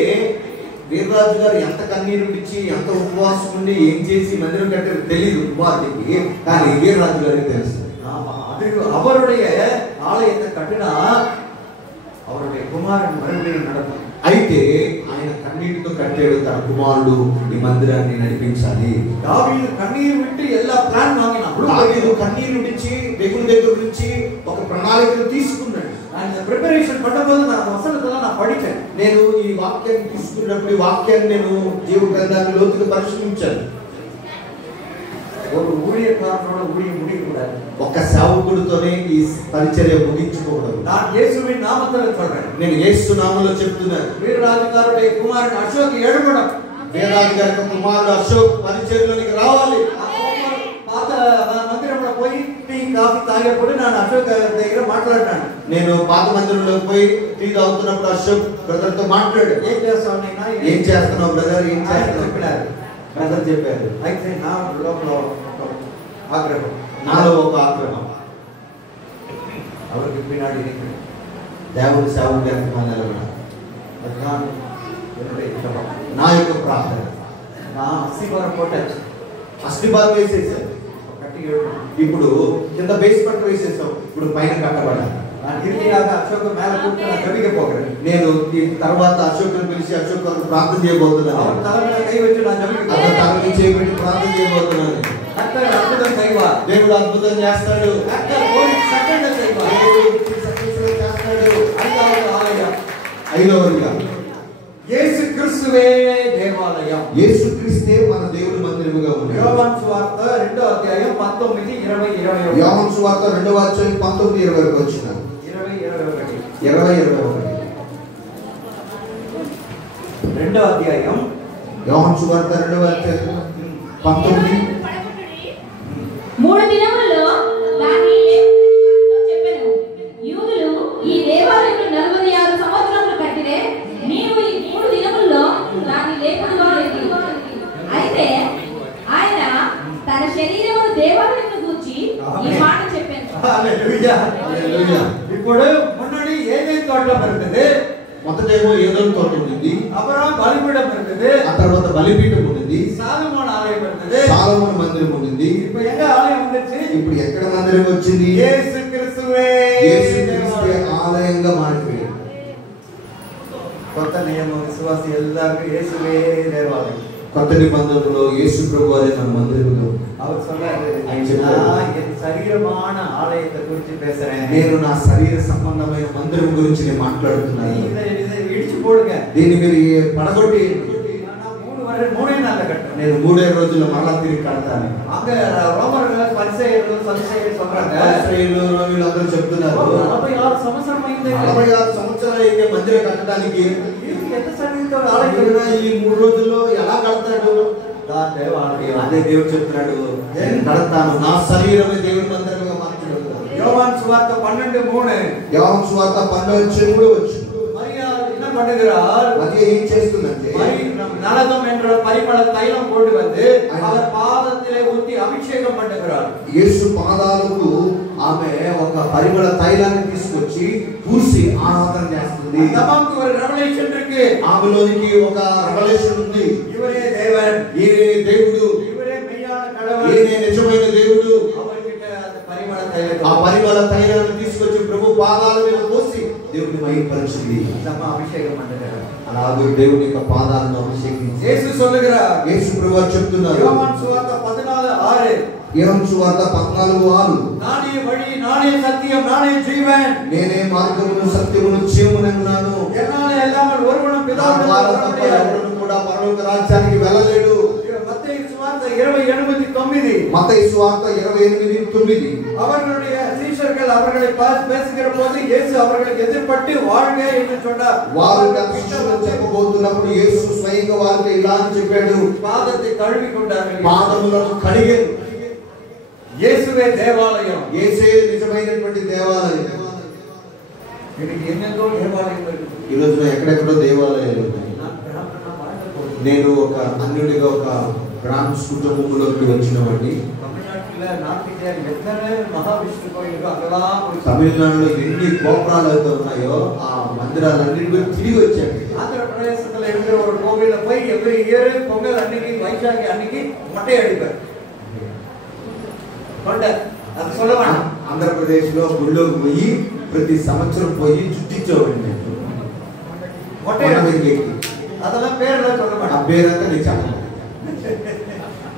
వీరరాజు గారు ఎంత కన్నీరు విడిచి ఎంత ఉపవాసం ఉండి ఏం చేసి మందిరం కట్టారో తెలియదు కుమార్తెకి, కానీ వీరరాజు గారికి తెలుసు. அது அவருடைய ஆலயத்தை கட்டினா அவருடைய குமாரன் மறுபடியும் நடக்கும். అయితే ఆయన కన్నీటితో కట్టాడు, తన కుమారుడు ఈ మందిరాన్ని నడిపించాలి. దావీదు కన్నీరు విట్టి ఎలా ప్లాన్ వాంగినప్పుడు దావీదు కన్నీరు విడిచి దేవుని దగ్గర నుంచి ఒక ప్రణాళికను తీసుకున్నాడు. அந்த ప్రిపరేషన్ பண்ணும்போது நான் வசனத்தெல்லாம் நான் படிச்சேன். నేను ఈ వాక్యాన్ని తీసుకున్నప్పుడు ఈ వాక్యాన్ని నేను జీవ గ్రంథాన్ని లోతుగా పరిశీలించాను. ஒரு ஊழியக்காரனோட ஊழியம் முடியக்கூடாது. ఒక సేవకుడితోనే ఈ పరిచర్య ముగించుకోకూడదు. நான் இயேசுவின் நாமத்தில் சொல்றேன். నేను యేసు నామములో చెప్తున్నాను. వీరరాజు గారుடைய కుమారుడు అశోక్ ఎడగడం, వీరరాజు గారి కుమారుడు అశోక్ పరిచర్యలోనికి రావాలి. పాత మందిరంలో పోయి టీ కాఫీ తాగేప్పుడు నేను అశోక్ దగ్గర మాట్లాడినాను. నేను పాత మందిరంలో పోయి టీ తాగుతున్నప్పుడు అశోక్ బ్రదర్ తో మాట్లాడు. ఏం చేస్తావు, ఏం చేస్తున్నావు బ్రదర్, ఏం చేస్తున్నావు బ్రదర్ చెప్పారు. అయితే నా లోపల ఆగ్రహం, నాలో ఒక ఆగ్రహం. அவருக்கு பின்னாடி దేవుని సేవకుడు నిలబడాలి. அதுதான் என்னுடைய ஜெபம். నా యొక్క ప్రార్థన. நான் அஸ்திபாரம் போட்டாச்சு, అస్థిపాలు వేసేసారు. கட்டி ఇప్పుడు కింద బేస్మెంట్ వేసేసాం, ఇప్పుడు పైన కట్టబడాలి. நான் இறுதியாக அசோக் மேல கூப்பிட்டு நான் ஜெபிக்க போகிறேன். నేను ఈ తర్వాత అశోకుని పిలిచి అశోక్ కొరకు ప్రార్థన చేయబోతున్నాను. அவர் தலைமையில கை வச்சு நான் ஜெபிக்க అతను போகிறேன். తలని చేపెట్టి ప్రార్థన చేయబోతున్నాను. கர்த்தர் அற்புதம் செய்வார். దేవుడు అద్భుతం చేస్తాడు. கர்த்தர் ஒரு செகண்ட்ல செய்வார். చేస్తాడు. ஐந்தாவது ஆலயம் ఐదవదిగా இயேசு கிறிஸ்துவே தேவாலயம். యేసుక్రీస్తే మన దేవుని మందిరముగా ఉన్నాడు. యోహాను సువార్త 2వ అధ్యాయం 19 20 21. యోహాను సువార్త 2వ అధ్యాయం 19 20 వరకు వచ్చిన 20 21. 20 రెండవ అధ్యాయం యోహాను సువార్త 2వ అధ్యాయం 19. 3 దినములలో దాని చెప్పెను. యూదులు ఈ దేవాలయమును 46 సంవత్సరములు కట్టిరే, నీవు ఈ 3 దినములలో దాని లేపుడుగా లేదు. అయితే ఆయన తన శరీరమును దేవాలయమును గూర్చి ఈ మాట చెప్పాను. హల్లెలూయా. హల్లెలూయా. ఇప్పుడు మున్నడి ఏదైతే తోటం இருந்தது, మొదటేమో ఏదోను తోట ఉంది, అబ్రహాం బలిపీఠం இருந்தது, ఆ తర్వాత బలిపీఠం ఉంది, సాలొమోన్ ఆలయం இருந்தது, సాలొమోను మందిరం ఉంది. ఇప్పుడు ఎங்க ఆలయం வந்துச்சு? ఇప్పుడు ఎక్కడ మందిరం వచ్చింది? యేసు క్రీస్తువే యేసుక్రీస్తే ఆలయంగా మారిపోయింది. కొత్త నియమ విశ్వాసి ఎల్లరికీ యేసువే దేవాలయం. కొత్త నిబంధనలో యేసు ప్రభువారే మన మందిరంలో. அவர் சொல்றாரு, ఆయన చెప్పారు, நான் என் சரீரமான ஆலயத்தை குறித்து பேசுறேன். నేను నా శరీర సంబంధమైన మందిరం గురించి నేను మాట్లాడుతున్నాను. இதை இடிச்சு போடுங்க. దీన్ని మీరు పడగొట్టి நான் 3 நாள்ல கட்டுறேன். నేను 3 రోజుల్లో మరలా తిరిగి కడతాను. அங்க ரோமர்கள் பரிசேயர்கள் சதுசேயர்கள் சொல்றாங்க, పరిసయ్యులు, రోమీయులు అందరూ చెప్తున్నారు, 46 సంవత్సరం అయింది. 46 సంవత్సరాలు అయితే మందిరం కట్టడానికి ఎంత సమయంతో ఆలయం ఆయన ఈ 3 రోజుల్లో ఎలా కడతాడు? దాంతే ఆలయం. అదే దేవుడు చెప్తున్నాడు, నేను కడతాను, నా శరీరమే దేవుని మందిరంగా మార్చబడతాను. யோவான் சுவார்த்தை 12:3. యోహాను సువార్త 12:3 వచ్చింది. மரியா என்ன பண்ணுகிறார்? అది ఏం చేస్తుందంటే, நலதம் என்ற பரிமள தைலம் கொண்டு வந்து அவர் பாதத்திலே ஊற்றி அபிஷேகம் பண்ணுகிறார். యేసు పాదాలకు ఆమె ఒక పరిమళ తైలాన్ని తీసుకొచ్చి పూసి ఆరాధన చేస్తుంది. நமக்கு ஒரு ரெவலேஷன் இருக்கு. ఆమెలోనికి ఒక రెవల్యూషన్ ఉంది. இவரே தேவன், ఈయనే దేవుడు, இவரே மெய்யான கடவுள், ఈయనే నిజమైన దేవుడు. அவர்கிட்ட அந்த பரிமள தைலம் ఆ పరిమళ తైలాన్ని తీసుకొచ్చి ప్రభు పాదాల మీద పోసి దేవుని మహిమపరిచింది. நம்ம అభిషేகம் பண்ணுகிறார். అలాగే దేవుని యొక్క పాదాలను అభిషేకించి యేసు சொல்லுகிறார், యేసు ప్రభువు చెప్తున్నారు, யோவான் சுவார்த்தை 14:6. యోహాను సువార్త 14:6, நானே வழி, நானே சத்தியம், நானே ஜீவன், నేనే మార్గమును సత్యమును జీవమునన్నాను, என்னாலே அல்லாமல் ஒருவனும் నా பிதாவிடம் ద్వారా வர తప్ప முடியாது. ఎవరును కూడా పరలోక రాజ్యానికి వెళ్ళలేడు. மத்தேயு சுவார்த்தை 20:89. మత్తయి సువార్త 28:9. அவர்களுடைய சீஷர்கள் அவர்களை பார்த்து பேசுகிற போது இயேசு அவர்களுக்கு எதிர்பட்டு வாழ்க என்று சொன்னார். వారు తన శిష్యులకు చెప్పబోతున్నప్పుడు యేసు స్వయంగా వారితో ఇలా అని చెప్పాడు, பாதத்தை கழுவி கொண்டார்கள். పాదములను కడిగారు. இயேசுவே தேவாலயம். యేసే నిజమైనటువంటి దేవాలయం. இன்னைக்கு எங்கெங்கோ தேவாலயம் இருக்கு. ఈ రోజున ఎక్కడెక్కడో దేవాలయాలు ఉన్నాయి. நான் பிராமணனா வாழ்ந்த போது నేను ఒక అన్యుడిగా ఒక బ్రాహ్మణ్ కుటుంబంలోకి వచ్చినవాడిని. தமிழ்நாட்டுல நார்த் இந்தியாவில் எத்தனை மகாவிஷ்ணு கோயிலுக்கு அங்கெல்லாம் போய் తమిళనాడులో ఎన్ని గోపురాలు అయితే ఉన్నాయో ఆ మందిరాలన్నింటినీ తిరిగి వచ్చాను. ஆந்திர பிரதேசத்துல இருக்கிற ஒரு கோவில போய் எவ்ரி இயர் பொங்கல் அன்னைக்கு வைசாகி அன்னைக்கு மொட்டை அடிப்பார். கொண்டை அது சொல்ல வேணாம். ఆంధ్రప్రదేశ్ లో గుళ్ళోకి పోయి ప్రతి సంవత్సరం పోయి చుట్టించేవాడిని. மொட்டை அடிப்பார். அதெல்லாம் பேரெல்லாம் சொல்ல ఆ வேணாம். పేరంతా నేను చెప్పను.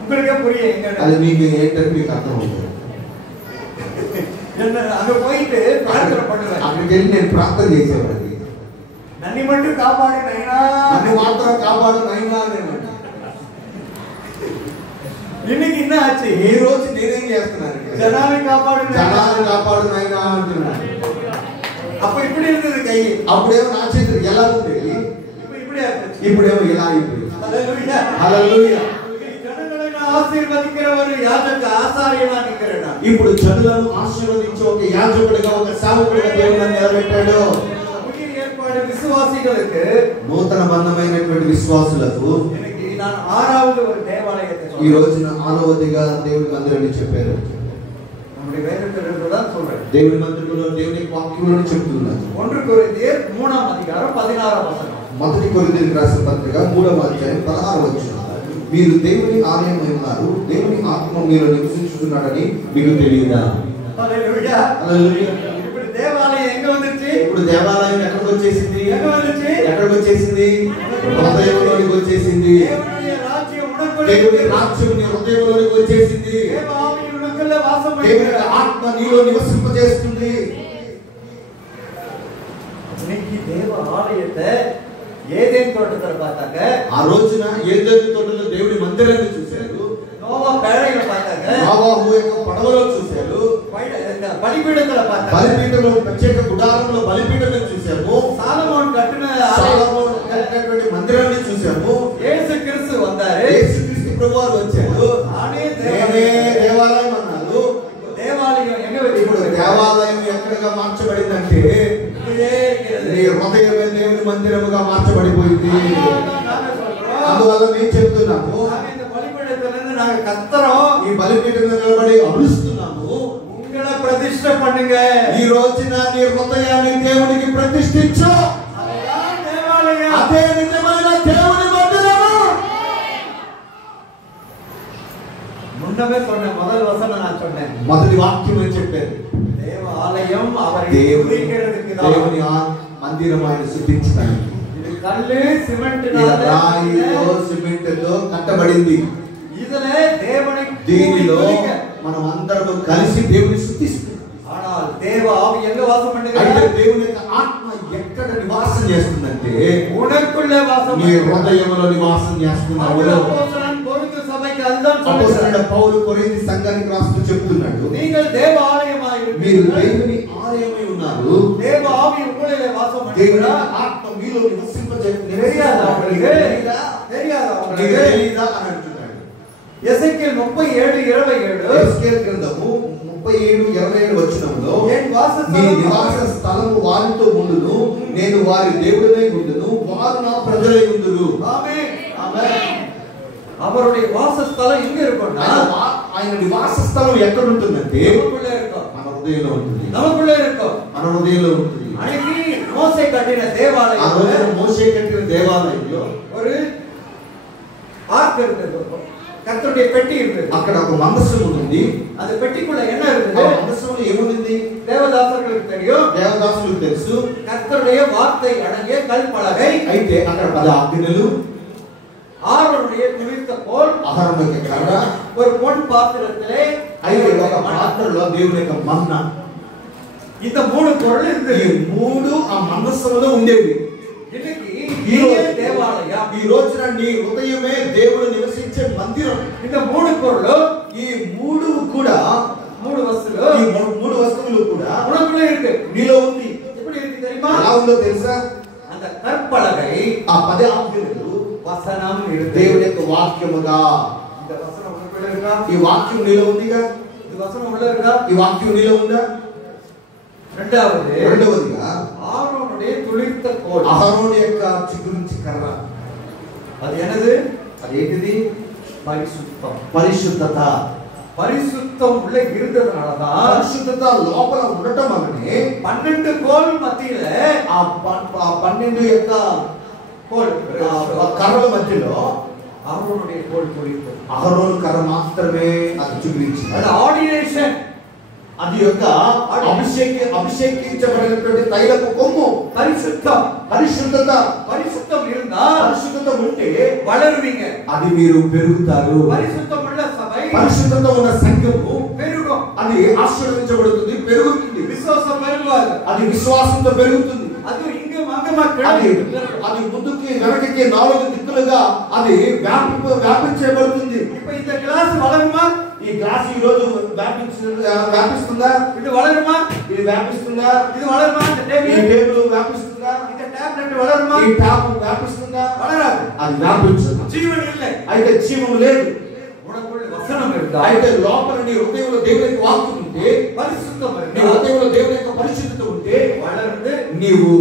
உங்களுக்கே புரியும் எங்க అది మీకు ఏంటంటే మీకు అర్థం అవుతుంది. என்ன அங்க போயிட்டு பிரார்த்தனை பண்ணுவேன். అక్కడికి వెళ్ళి నేను ప్రార్థన చేసేవాడిని. నన్ను மட்டும் కాపాడు నైనా, నన్ను మాత్రం కాపాడు నైనా అనేవాడిని. இன்னைக்கு என்ன ஆச்சு? ఈ రోజు నేనేం చేస్తున్నాను? జనాన్ని కాపాడు నైనా. జనాలను కాపాడు నైనా అంటున్నాను. அப்ப இப்படி இருந்தது கை, అప్పుడేమో నా చేతులు ఎలా ఉండేది, இப்ப இப்படி ஆச்சு. ఇప్పుడేమో ఇలా అయిపోయింది. హల్లెలూయా. హల్లెలూయా. జనங்களை ఆశీర్వదించిన వారు యాజక ఆసార్యనా నికరణ. ఇప్పుడు జనులను ఆశీర్వదించే ఒక యాజకుడిగా ఒక సేవకుడిగా దేవుడు నన్ను నిలబెట్టాడు. புதிய ஏற்பாடு விசுவாசிகளுக்கு నూతన బంధమైనటువంటి విశ్వాసులకు இன்னைக்கு நான் 6வது ஒரு தேவாலயத்தை ఈ சொல்றேன். రోజున 6వదిగా దేవుడి మందిరాన్ని చెప్పారు. நம்முடைய வேதத்தில் தான் சொல்றேன். దేవుడి మందిరంలో దేవుని వాక్యంలో చెప్తున్నారు. 1 కొరింథీయులు 3వ అధ్యాయం 16వ వచనం. మొదటి కొరింథీయులకు రాసిన పత్రిక 3వ అధ్యాయం 16వ వచనం, మీరు దేవుని ఆలయం అయి ఉన్నారు, దేవుని ఆత్మ మీరు నివసించుతున్నాడని మీకు తెలియదా? హల్లెలూయా. హల్లెలూయా. இப்படி దేవాలయం ఎంగ வந்துச்சு? ఇప్పుడు దేవాలయం ఎక్కడికి వచ్చేసింది? ఎంగ வந்துச்சு? ఎక్కడికి వచ్చేసింది? హృదయంలోనికి వచ్చేసింది. దేవుని రాజ్యం ఉనకుள்ள దేవుని రాజ్యం నీ హృదయంలోనికి వచ్చేసింది. దేవ ఆత్మ ఉనకుள்ள వాసం దేవుని ఆత్మ నీలో నివసింపజేస్తుంది. இன்னைக்கு தேவ ஆலயத்தை ஏதேன் தோட்டத்துல பார்த்தாங்க. ఆ రోజున ఏదెను తోటలో దేవుని మందిరాన్ని చూశారు. నోవా పేడలో பார்த்தாங்க. నోవాహు యొక్క పడవలో చూశారు. బలిపీఠంలో பார்த்தாங்க. బలిపీఠంలో ప్రత్యేక గుడారంలో బలిపీఠాన్ని చూశాము. సాలమోన్ కట్టిన సాలమోన్ కట్టినటువంటి మందిరాన్ని చూశాము. యేసు క్రీస్తు వந்தாరు. యేసుక్రీస్తు ప్రభువారు వచ్చారు. ఆనే దేవాలయం అన్నారు. దేవాలయం ఇప్పుడు దేవాలయం ఎక్కడగా మార్చబడిందంటే నీ హృదయమే దేవుని మందిరముగా మార్చబడిపోయింది. అందువల్ల మేము చెప్తున్నాము, ఈ బలిపీఠం నిలబడి అరుస్తున్నాము, ప్రతిష్ట పండుగ ఈ రోజున నీ హృదయాన్ని దేవునికి ప్రతిష్ఠించు. అదే నిజమైన దేవుని మందిరము. మున్నమే சொன்ன முதல் வசனம் நான் சொன்னேன். మొదటి వాక్యం అని చెప్పారు. దేవాలయం దేవుని మందిరం ఆయన శుద్ధించడానికి. ఇది కల్లు సిమెంట్ రాయితో సిమెంట్తో కట్టబడింది. దీనిలో మనం అందరం కలిసి దేవుని శుద్ధిస్తున్నాం. దేవ ఆవి ఎల్ల వాసం అంటే దేవుని యొక్క ఆత్మ ఎక్కడ నివాసం చేస్తుందంటే ఉనకుళ్ళే వాసం, నీ హృదయంలో నివాసం చేస్తున్నాడు. కొరింథీ సభకి అందుదాం అపోస్తలుడైన పౌలు కొరింథీ సంఘానికి రాస్తూ చెప్తున్నాడు, நீங்கள் దేవ ఆలయమై మీరు దేవుని ఆలయమై ఉన్నారు. దేవ ఆవి ఉங்களிலே వాసం దేవుని ఆత్మ మీలో నివసింపజేయదా అని అంటున్నాడు. ఎజెకియల్ 37:27 ఎజెకియల్ గ్రంథము 37:27 వచనంలో నీ నివాస స్థలము వారితో ఉండును, నేను వారి దేవుడనై ఉండును, వారు నా ప్రజలై ఉండును. ఆమేన్ ఆమేన్. அவருடைய வாசஸ்தலம் எங்க இருக்கும்னா ఆయన నివాస స్థలం ఎక్కడ ఉంటుందంటే நமக்குள்ளே இருக்கும். మన హృదయంలో ఉంటుంది. நமக்குள்ளே இருக்கும். మన హృదయంలో ఉంటుంది. అనికి మోసే కట్టిన దేవాలయం, ఆ రోజు మోసే కట్టిన దేవాలయంలో ஒரு ஆர்క్ இருந்தது, కర్తరుடைய పెట్టి இருந்தது. అక్కడ ఒక మందసం ఉంది. அந்த பெட்டிக்குள்ள என்ன ఆ இருந்தது? మందసంలో ఏముంది? దేవదాసులకు తెలియదు, దేవదాసులకు తెలుసు. కర్తరుடைய వార్த்தை అడగే కల్పలగై, అయితే అక్కడ 10 ఆజ్ఞలు, ఆరోనుடைய కులిత కోల్, ఆహారం యొక్క కర్ర, ஒரு பொன் பாத்திரத்திலே అయితే ఒక పాత్రలో దేవుని యొక్క మన్నా, இந்த மூணு பொருள் ఈ இருந்தது. 3 ఆ మందసంలో ఉండేవి. இன்னைக்கு ఈ దేవాలయం, ఈ రోజున నీ హృదయమే దేవుడు నివసించే మందిరం. இந்த மூணு பொருள், ఈ 3 కూడా, 3 వస్తువులు, ఈ 3 వస్తువులు కూడా உனக்குள்ள இருக்கு. నీలో ఉంది. எப்படி இருக்கு தெரியுமா? ఎలా ఉందో తెలుసా? அந்த கற்பலகை ఆ 10 ఆజ్ఞలు వసనం இருக்கு. దేవుని యొక్క వాక్యముగా. இந்த వసనం உனக்குள்ள இருக்கா? ఈ వాక్యం నీలో ఉందిగా? இந்த వసనం உள்ள இருக்கா? ఈ వాక్యం నీలో ఉందా? రెండవదిగా ఆరోనుடைய துளிர்த்த கோல், అహరోను యొక్క చిగురించి కర్ర. అది என்னது? అదేంటిది? పరిశుద్ధం. పరిశుద్ధత. పరిశుద్ధం உள்ள இருந்ததனாலதான் పరిశుద్ధత లోపల ఉండటం వల్లనే 12 కోల్ మధ్యలో ఆ 12 యొక్క కోల్ కర్రల మధ్యలో ఆరోనుடைய కోల్ துளிர்த்தது. అహరోను కర్ర మాత్రమే అది చిగురించింది. అది ఆర్డినేషన్, అది యొక్క అభిషేకించబడినటువంటి తైలపు కొమ్ము. పరిశుద్ధం. పరిశుద్ధత. పరిశుద్ధం இருந்தா పరిశుద్ధత ఉంటే வளருவீங்க. అది మీరు పెరుగుతారు. పరిశుద్ధం உள்ள సభை, పరిశుద్ధత ఉన్న సంఘము పెరుగం. అది ఆశీర్వదించబడుతుంది, పెరుగుతుంది. విశ్వాసం పెరుగుతుంది, అది విశ్వాసంతో పెరుగుతుంది. అది ఇంక మంగమ అది ముందుకి వెనకకి 4 దిక్కులుగా అది వ్యాపించబడుతుంది. ఇప్పుడు ఇంత గ్లాస్ వలరుమా? ఈ గ్లాస్ ఈ రోజు వ్యాపిస్తుందా? ఇది వలరుమా? ఇది వ్యాపిస్తుందా? ఇది వలరుమా? ఈ టేబుల్ వ్యాపిస్తుందా? ఇది టాబ్లెట్ వలరుమా? ఈ టాప్ వ్యాపిస్తుందా? వలరాదు. అది వ్యాపించదు. జీవన இல்லை. అయితే జీవం లేదు. ఉనకుள்ள వసనం இருந்தா, అయితే లోపల నీ హృదయంలో దేవుని యొక్క వాక్యం ఉంటే, పరిశుద్ధం నీ హృదయంలో దేవుని యొక్క పరిశుద్ధత ఉంటే వలరుంది. నీవు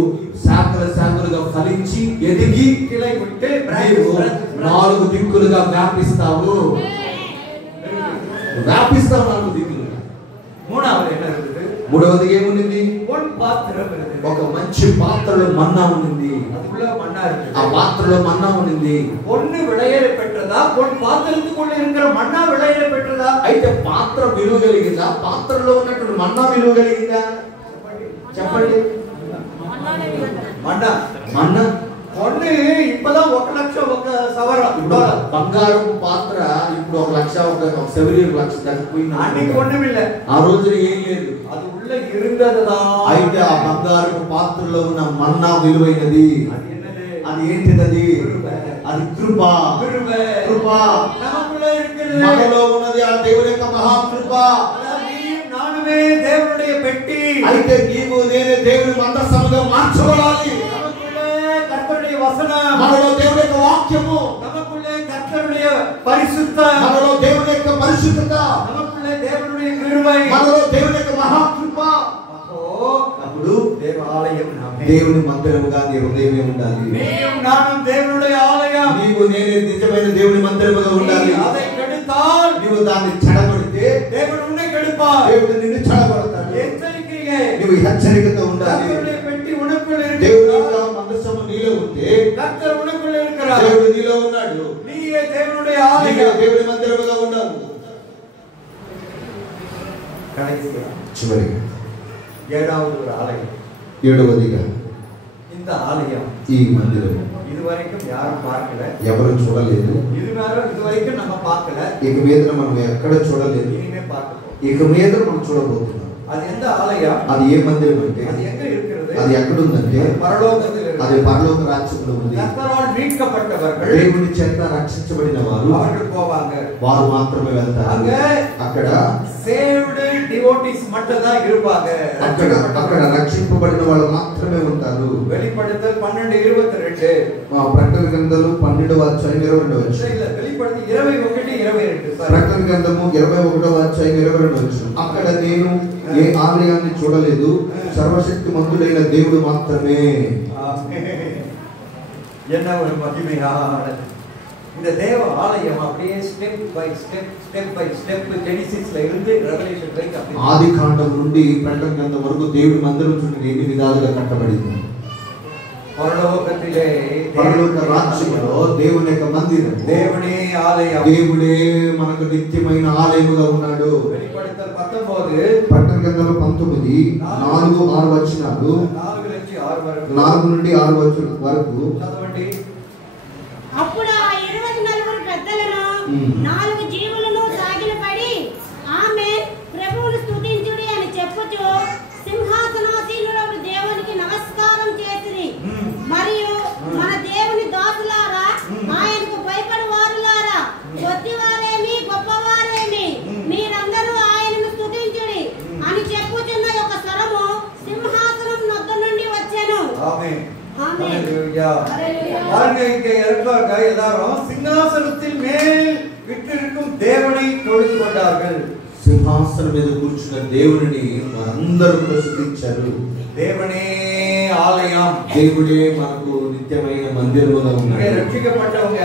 శాఖలుగా ఫలించి ఎదిగి కిలై ఉంటే నీవు 4 దిక్కులుగా వ్యాపిస్తావు. వ్యాపిస్తావు 4 దిక్కులుగా. మూడవది என்ன இருக்குது? మూడవది ఏముంది? பொன் பாத்திரம் இருக்குது. ఒక మంచి పాత్రలో మన్నా ఉంది. அதுக்குள்ள மண்ணா இருக்குது. ఆ పాత్రలో మన్నా ఉంది. பொன்னு விளையற பெற்றதா? பொன் பாத்திரத்துக்குள்ள இருக்கிற மண்ணா விளையற பெற்றதா? అయితే పాత్ర విలువ కలిగిందా? పాత్రలో ఉన్నటువంటి మన్నా విలువ కలిగిందా? చెప్పండి. మన్నా మన్నా కొన్ని இப்பதான் 1,00,000 బంగారపు పాత్ర ఇప్పుడు 1,00,000 ఒక సెవెరీ 1,00,000 తగ్గిపోయింది. அன்னைக்கு ஒண்ணுமில்லை. ఆ రోజున ఏం లేదు. అది ఉள்ள இருந்ததுதான். అయితే ఆ బంగారపు పాత్రలో ఉన్న మన్నా విలువైనది. అది என்னது? అది ఏంటిది? అది కృప. కృప நமக்குள்ள இருக்குது. మనలో ఉన్నది ఆ దేవుని యొక్క మహా కృప. నానుమే దేవుடைய పెట్టి. అయితే నీవు నేనే దేవుని మందసముగా మార్చబడాలి. கர்த்தருடைய வசனம், మనలో దేవుని యొక్క వాక్యము, நமக்குள்ளே கர்த்தருடைய பரிசுத்த, మనలో దేవుని యొక్క పరిశుద్ధత, நமக்குள்ளே தேவனுடைய கிருபை, మనలో దేవుని యొక్క మహా కృప. అప్పుడు దేవాలయం దేవుని మందిరముగా నీ హృదయమే ఉండాలి. నీవు నాను దేవునుடைய ఆలయం. నీవు నేనే నిజమైన దేవుని మందిరముగా ఉండాలి. அதை கெடுத்தால், నీవు దాన్ని చెడగొడితే దేవుడు உன்னை கெடுப்பார். దేవుడు నిన్ను చెడగొడతాడు. எச்சரிக்கையே. నీవు హెచ్చరికతో ఉండాలి. கர்த்தருடைய பெட்டி உனக்குள்ள దేవుని இருக்கிறது. యొక్క మందసము నీలో ఉంటే கர்த்தர் உனக்குள்ள இருக்கிறார். దేవుడు నీలో ఉన్నాడు. நீயே தேவனுடைய నీవు ఆలయం. దేవుని మందిరముగా ఉండాలి. கடைசியா చివరిగా ஏழாவது ஒரு ஆலயம். ఏడవదిగా இந்த ఆలయం ఈ మందిరం இதுவரைக்கும் யாரும் பார்க்கல. ఎవరు చూడలేదు. இதுவரைக்கும் நம்ம பார்க்கல. ఇక మీద మనం ఎక్కడ చూడలేదు. இனிமே பார்க்க. ఇక మీద మనం చూడబోతున్నాం. அது எந்த ஆலயம்? అది ఏ మందిరం అంటే அது எங்க இருக்கிறது? అది ఎక్కడుందంటే பரலோகத்தில் இருக்கிறது. అది పరలోక రాజ్యంలో ఉంది. கர்த்தரால் மீட்கப்பட்டவர்கள், దేవుని చేత రక్షించబడిన వారు அவர்கள் போவாங்க. వారు మాత్రమే వెళ్తారు. அங்க అక్కడ saved devotees மட்டும் தான் இருப்பாங்க. అక్కడ రక్షింపబడిన వాళ్ళు మాత్రమే ఉంటారు. வெளிப்படுத்தல் 12:22. ప్రకటన గ్రంథాలు 12:22. இல்ல, வெளிப்படுத்தல் 21:22. ప్రకటన గ్రంథము 21:22. అక్కడ నేను ఏ ఆలయాన్ని చూడలేదు, సర్వశక్తిమంతుడైన దేవుడు మాత్రమే. என்ன ஒரு மகிமையான இந்த தேவ ஆலயம் அப்படியே ஸ்டெப் பை ஸ்டெப் ஜெனிசிஸ்ல இருந்து ரெவலேஷன் வரைக்கும் ఆది కాండం నుండి ప్రకటన గ్రంథం వరకు దేవుడి మందిరం చుట్టూ ఎన్ని విధాలుగా కట్టబడింది. పరలోకத்திலே పరలోక రాజ్యములో దేవుని యొక్క మందిరం, దేవుడే ఆలయం, దేవుడే మనకు నిత్యమైన ఆలయముగా ఉన్నాడు. வெளிப்படுத்தல் 19 ప్రకటన గ్రంథంలో 19:4-6 వచనాలు, 4 నుండి 6 వరకు చదవండి. అప్పుడు ఆ 24 పెద్దలను 4 జీవులను సాగిలపడి ఆమేన్ ప్రభువును స్తుతించుడి అని చెప్పుచు సింహాసనాసీనుడగు దేవునికి నమస్కారం చేసిరి. మరియు మన దేవుని దాసులారా, ఆయనకు భయపడి వారులారా, కొద్దివారేమి గొప్పవారేమి, మీరందరూ ఆయనను స్తుతించుడి అని చెప్పుచున్న ఒక స్వరము సింహాసనం నొద్ద నుండి వచ్చెను. ஆமென். ஆமென். ஹalleluya. பாருங்க, இங்க இருக்காங்க எல்லாரும் சிங்காசனத்தின் மேல் விட்டிருக்கும் தேவனை தொழுது கொண்டார்கள். సింహాసనం మీద కూర్చున్న దేవుని అందరూ ప్రసిద్ధించారు. தேவனே ஆலயம், దేవుడే మనకు నిత్యమైన మందిరముగా இங்க ఉన్నాడు. ரட்சிக்கப்பட்டவங்க,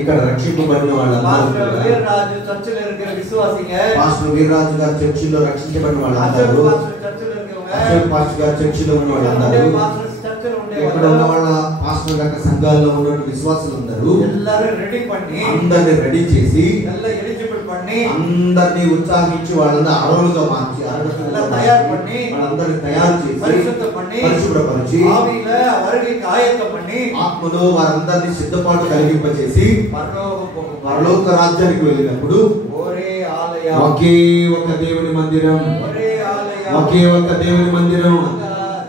ఇక్కడ రక్షింపబడిన వాళ్ళందరూ பாஸ்டர் కూడా, வீரராஜ் சர்ச்சில் இருக்கிற விசுவாசிங்க, పాస్టర్ వీరరాజు గారి చర్చిలో రక్షించబడిన వాళ్ళందరూ, அசல் பாஸ்டர் சர்ச்சில் இருக்கிறவங்க, అశోక్ పాస్టర్ గారి చర్చిలో ఉన్న ఉండే వాళ్ళందరూ, பாஸ்டர் சர்ச்சில் ఇక్కడ ఉన్న ఉండేవాళ్ళు వాళ్ళ పాస్టర్ గారి సంఘాల్లో ఉన్న విశ్వాసులందరూ எல்லாரும் ரெடி பண்ணி, అందరిని రెడీ చేసి, நல்லா எலிజిబుల్ பண்ணி, అందరినీ ఉత్సాహించి వాళ్ళందరూ అడవులుగా మార్చి, எல்லாம் தயார் பண்ணி, వాళ్ళందరినీ తయారు చేసి, பரிசுத்தம் பண்ணி, పరిశుభ్రపరిచి, ஆவியில வருகைக்கு ஆயத்தம் பண்ணி, ఆత్మలో వారందరినీ సిద్ధపాటు కలిగింపచేసి பரலோகம் போகும். పరలోక రాజ్యానికి వెళ్ళినప్పుడు ஒரே ఆలయం, ఒకే ఒక దేవుని మందిరం, ஒரே ఆలయం, ఒకే ఒక దేవుని మందిరం.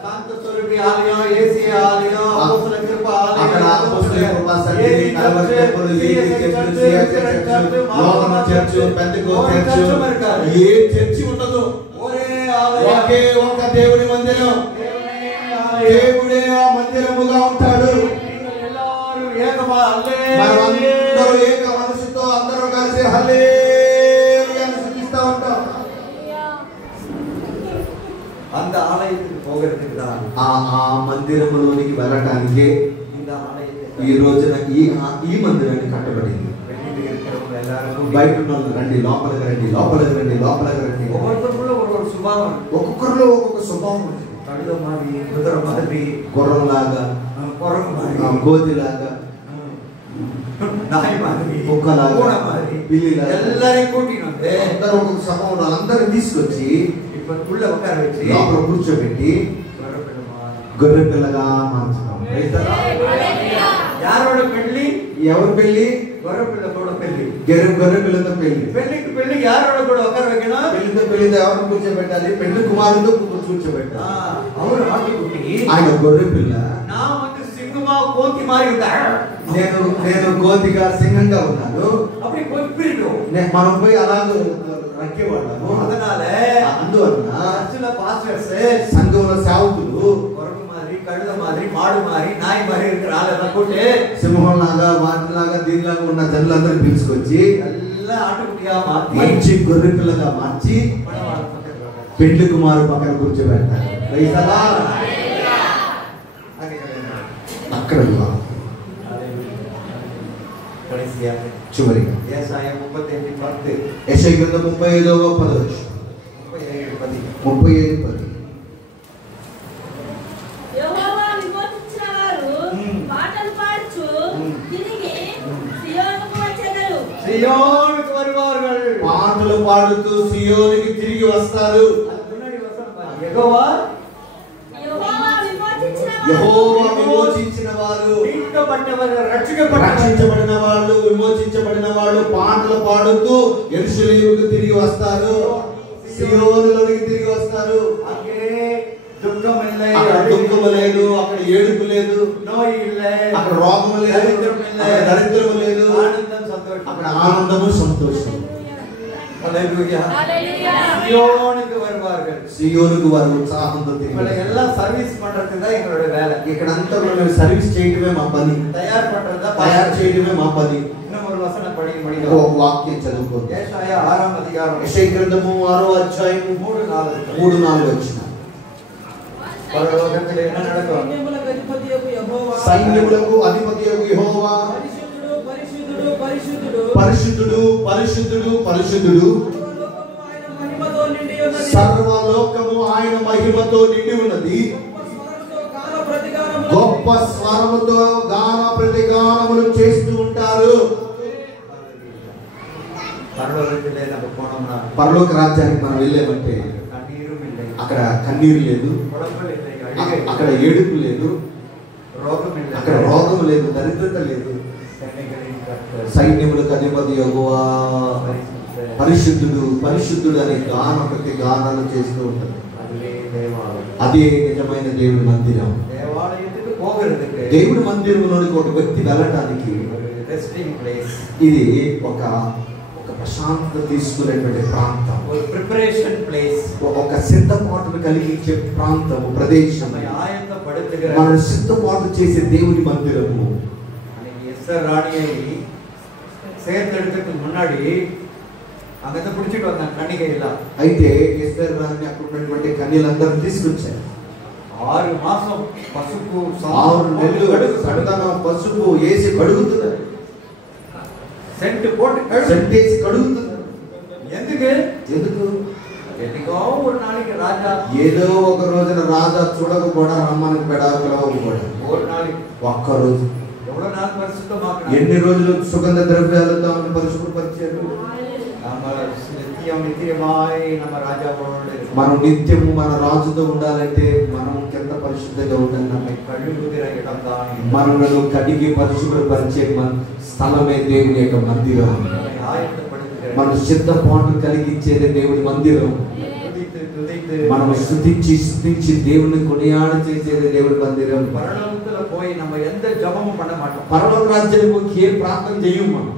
శాంత స్వరూపి ఆలయం, ఏసీ ఆలయం, అపోస్తల కృప ఆలయం, అక్కడ అపోస్తల కృప సన్నిధి, Calvary temple, AC church, CSI church, లోకం చర్చ్, పెంతెకోస్తు చర్చ్, ఏ చర్చి ఉండదు. ఒరే ఆలయం, ఒకే ఒక దేవుని మందిరం. దేవుడే ఆ మందిరముగా ఉంటాడు. எல்லாரும் ஏகமா మనమందరూ ఏక మనసుతో అందరూ కలిసి హల్లెలూయా అని స్తుతిస్తా ఉంటాం. அந்த ஆலயத்துக்கு போகிறதுக்கு தான் ఆ మందిరములోనికి వెళ్ళటానికే இந்த ఆలయத்தை ఈ రోజున ఈ మందిరాన్ని కట్టబడింది. வெளியில இருக்கிறவங்க எல்லாரும் బయట ఉన్న వాళ్ళు రండి, లోపలికి రండి, లోపలికి రండి, లోపలికి రండి. ஒவ்வொருத்தருக்குள்ள ஒரு சுபாவம், ఒక్కొక్కరిలో ఒక్కొక్క స్వభావం ఉంది. கழுத மாதிரி, குதிரை மாதிரி, గుర్రంలాగా, குரங்கு மாதிரி, గోతిలాగా, நாய் மாதிரி, కుక్కలాగా, பூனை மாதிரி, పిల్లిలాగా, எல்லாரையும் கூட்டிட்டு வந்து అందరూ ఒక్కొక్క స్వభావం అందరిని తీసుకొచ్చి இப்ப உள்ள உட்கார வச்சு లోపల కూర్చోబెట్టి గొర్రె పిల్లగా మార్చడం. Praise the lord. యారోడ పెళ్లి? ఎవరు పెళ్లి? గొర్రె పిల్ల కూడా పెళ్లి. గొర్రె పిల్లతో పెళ్లి. పెళ్లికి యారోడ కూడా ఒకరు వెగిన పెళ్లితో ఎవరు కూర్చోబెట్టాలి? పెళ్లి కుమారుతో కూర్చోబెట్టాలి. అవును ఆటకుట్టి ఆయన గొర్రె పిల్ల. నా మంది సింహమా కోతి మారి ఉంటా. నేను కోతిగా సింహంగా ఉన్నాను. అప్పుడు కొప్పిరు మనం పోయి అలా రక్కేవాళ్ళము. అందువలన చర్చిల పాస్టర్స్ సంఘంలో సేవకులు కొరకు మారి, కழுద మారి, మాడు మారి, నాయి మారి రాలేదనుకుంటే సింహం లాగా వాటిలాగా దీనిలాగా ఉన్న జనులందరూ పిలుచుకొచ్చి ఎలా ఆటకుట్టిగా మార్చి మంచి గొర్రె పిల్లగా మార్చి పెళ్లి కుమారు పక్కన కూర్చోబెడతారు. Praise the lord. అక్కడ చివరిగా యెషయా 38:10 యెషయా గ్రంథం 35:10 37:10 యెహోవా విమోచించిన వారు పాటలు పాడుచు తిరిగి సియోనుకు వచ్చెదరు. సియోనుకు வருவார்கள். పాటలు పాడుతూ సియోనుకి తిరిగి వస్తారు. యెహోవా విమోచించిన వారు, రక్షించబడిన వాళ్ళు, విమోచించబడిన వాళ్ళు పాటలు పాడుతూ యెరూషలేముకు తిరిగి వస్తారు. సియోనులోకి తిరిగి వస్తారు. అక్కడ దుఃఖము లేదు, అక్కడ ఏడుపు లేదు, అక్కడ రోగము లేదు, దరిద్రము లేదు, అక్కడ ఆనందము సంతోషం. సియోనుకు వారు ఉత్సాహంతో తిరిగి எல்லாம் சர்வீஸ் பண்றது தான் எங்களுடைய வேலை. ఇక్కడంతా మేము సర్వీస్ చేయడమే మా పని. తయారు చేయడమే మా పని. இன்னும் ஒரு வசனம் படிக்க ఒక முடியும். వాక్యం చదువుకోండి. యెషయా 6వ అధ్యాయం యెషయా గ్రంథము 6వ అధ్యాయం 3-4 వచ్చిన. పరలోకத்தில் என்ன நடக்கும்? సైన్యములకు అధిపతియగు యెహోవా, సైన్యములకు అధిపతియగు యెహోవా పరిశుద్ధుడు పరిశుద్ధుడు పరిశుద్ధుడు, పరిశుద్ధుడు పరిశుద్ధుడు పరిశుద్ధుడు, సర్వలోకము ఆయన మహిమతో నిండి సర్వలోకము ఆయన మహిమతో నిండి ఉన్నది. ఉన్నది. గొప్ప గొప్ప స్వరముతో స్వరముతో గాన ప్రతిగానములు చేస్తూ ఉంటారు. పరలోకத்தில் நம்ம పోనమా పరలోక రాజ్యానికి మనం వెళ్ళామంటే కన్నీరు இல்லை, అక్కడ కన్నీరు లేదు, కుళంబలు இல்லை, అడిగే అక్కడ ఏడుపు లేదు, రోగం இல்லை, అక్కడ రోగం లేదు, దరిద్రత లేదు. సైనికుల కర్త సైన్యములకు అధిపతి యెహోవా పరిశుద్ధుడు పరిశుద్ధుడు అనే ప్రతి గానాలు చేస్తూ ఉంటారు. அதுவே தேவாலயம். అదే నిజమైన దేవుడి మందిరం. దేవాలయத்துக்கு போகிறதுக்கு దేవుడి మందిరంలోనికి ఒక వ్యక్తి వెళ్ళటానికి ஒரு ரெஸ்டிங் ప్లేస్, ఇది ఒక ప్రశాంతత తీసుకునేటువంటి ప్రాంతం, ஒரு ప్రిపరేషన్ ప్లేస్, ఒక సిద్ధపాటును కలిగించే ప్రాంతము, ప్రదేశం. நம்மை ஆயத்தப்படுத்துகிற. మనం సిద్ధపాటు చేసే దేవుని మందిరము. அன்னைக்கு எஸ்தர் ராணியை சேர்த்தெடுக்கிறதுக்கு முன்னாடி அங்கிருந்து பிடிச்சிட்டு வந்தாங்க கன்னிகை எல்லாம். అయితే ఎస్తేర్ రాణిని అక్కడ ఉన్నటువంటి కన్యలందరూ తీసుకొచ్చారు. 6 మాసం పసుపు 6 నెలలు సడదన పసుపు వేసి కడుగుతున్నారు, సెంట్ పోட்டு సెంటేసి కడుగుతున్నారు. ఎందుకు? ఎందుకు? ఎందుకో ஒரு நாளைக்கு ராஜா ఏదో ఒక రోజున రాజా చూడకపోవడం, రమ్మని పిలవకపోవడం. ஒரு நாளைக்கு ఒక్క రోజు. எவ்வளவு நாள் பரிசுத்தமாக்குறாங்க. ఎన్ని రోజులు సుగంధ ద్రవ్యాలతో ఆమెను పరిశుభ్రపరిచారు. நம்ம నిత్యమాయ్ நம்ம రాజాவோடு మనం నిత్యము మన రాజుతో ఉండాలంటే మనం ఎంత పరిశుద్ధంగా ఉండాలి. కడుగుదిర ఇடம் దాని మనలను కడిగి పరిశుభ్రపరిచే స్థలమే దేవుని యొక్క మందిరం. ఆయత్తపడుతున్న మన సిద్ధపాటు కలిగించేదే దేవుని మందిరం. మనం స్తుతించి దేవుని కొనియాడ చేసేదే దేవుని మందిరం. పరలోకத்துல పోయి நம்ம எந்த ஜெபமும் பண்ண மாட்டோம். పరలోక రాజ్యానికి ఏ ప్రార్థన చేయము మనం.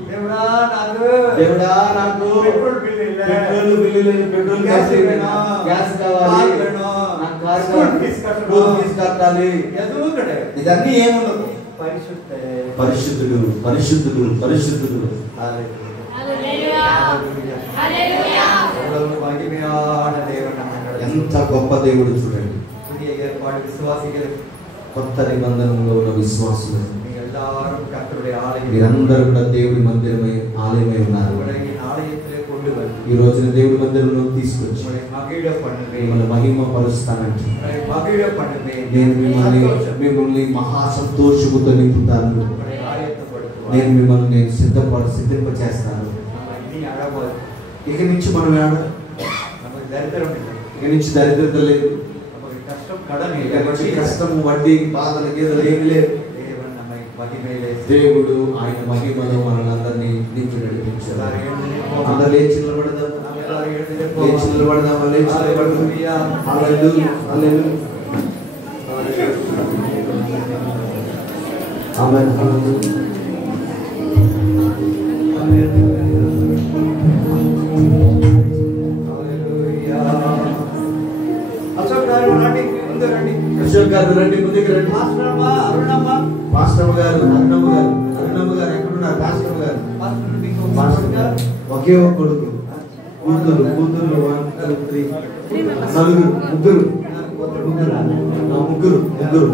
దేవుడా నాకు పెట్రోల్ బిల్ இல்ல, పెట్రోల్ బిల్లు లేదు, పెట్రోల్ గ్యాస్ గ్యాస్ కావాలి, నాకు కార్ స్కూల్ ఫీజు కట్టాలి, ఎదురు కడే ఇదన్నీ ఏముండదు. పరిశుద్ధ పరిశుద్ధుడు పరిశుద్ధుడు పరిశుద్ధుడు. హల్లెలూయా హల్లెలూయా. எவ்வளவு மகிமையான தேவன் நம்ம ఎంత గొప్ప దేవుడు చూడండి. புதிய ஏற்பாடு விசுவாசிகள் కొత్త నిబంధనలో ఉన్న విశ్వాసులు நீங்க எல்லாரும் கர்த்தருடைய ஆலயம், మీరందరూ కూడా దేవుడి మందిరమై ఆలయమై ఉన్నారు. உங்களை ஆலயத்திலே கொண்டு வந்து ఈ రోజున దేవుడి మందిరంలో తీసుకొచ్చి உங்களை மகிழ பண்ணுவேன், మిమ్మల్ని మహిమ పరుస్తానంటే உங்களை மகிழ பண்ணுவேன், నేను சந்தோஷம். మిమ్మల్ని మహా సంతోషముతో నింపుతాను. உங்களை ஆயத்தப்படுத்துவார். నేను మిమ్మల్ని సిద్ధింపచేస్తాను. நம்ம இனி அழகாது, ఇక నుంచి మనం ఏడ நமக்கு தரித்திரம் இல்லை, ఇక నుంచి దరిద్రత లేదు, நமக்கு கஷ்டம் కడని ఎటువంటి కష్టము, వడ్డీ, బాధలు, గీతలు ఏమి లేదు. దేవుడు ఆయన మహిమలో మనందరినీ నింపి నడిపించారు. అందరూ లేచి నిలబడదాం, లేచి నిలబడదాం, లేచి నిలబడదాం. హల్లెలూయా, హల్లెలూయా. ఆమేన్, హల్లెలూయా. అశోక్ గారు రండి, ముందు రండి. అశోక్ గారు రండి, ముందుకు రండి. మాస్టరమ్మ, అరుణమ్మ, పాస్టర్ గారు, అరుణమ్మ గారు, అరుణమ్మ గారు ఎక్కడున్నారు? పాస్టర్ గారు, మాస్టర్ మీకు మాస్టర్ గారు ఒకే ఒక కొడుకు, కూతురు, కూతుర్లు 1 2 3 నలుగురు, ముగ్గురు, ముగ్గురు, ముగ్గురు.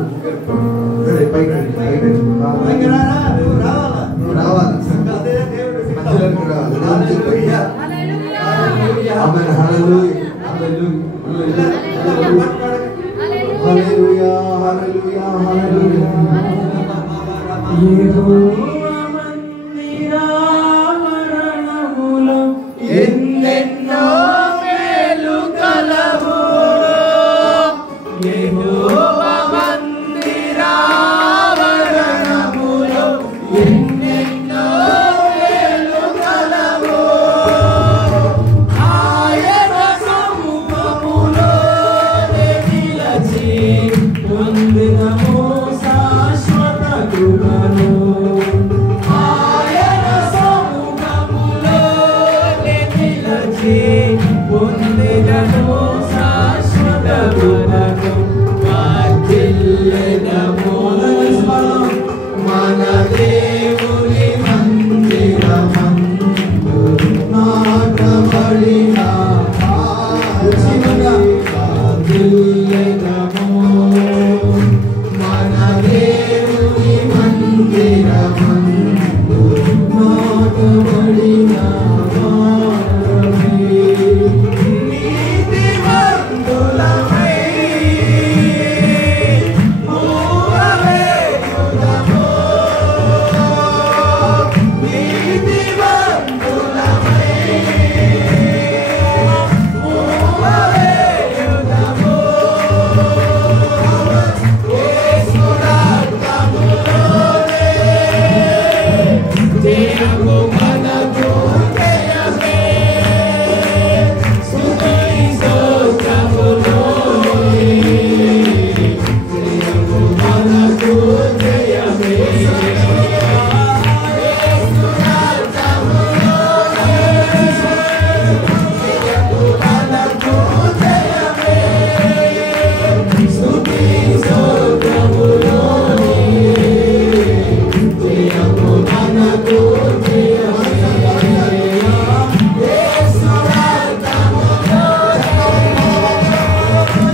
రండి, పైకి రండి, పైకి రండి. పైకి రారా? నువ్వు రావాలా? నువ్వు రావాలి. అదే దేవుడు మధ్యలోకి రావాలి. దేవుని హల్లెలూయా. హల్లెలూయా. ఆమేన్, హల్లెలూయా, హల్లెలూయా, హల్లెలూయా, హల్లెలూయా, హల్లెలూయా, హల్లెలూయా. యెహోవా మందిరావరణములో ఎన్నెన్నో మేలు కలవు. యెహోవా మందిరావరణములో ఎన్నెన్నో మేలు కలవు. ఆయన సముఖములో నిలిచి పొందినము శాశ్వత కృపను. ఆయన సముఖములో నిలిచి పొందినము శాశ్వత కృపను. వర్ధిల్లెదము మన దేవుని మందిరమందు నాటబడిన వర్ధిల్లెదము మన దేవుని మందిరమందు నాటబడిన వారమే. నీతిమంతులమై మూవవేయుదము. నీతిమంతులమై మూవవేయుదము. యేసు రక్తములోనే జయము మనకు జయమే. స్తుతి స్తోత్రములోనే జయము మనకు జయమే. యేసు రక్తములోనే జయము మనకు జయమే. స్తుతి స్తోత్రములోనే జయము మనకు జయమే. యేసు రక్తములోనే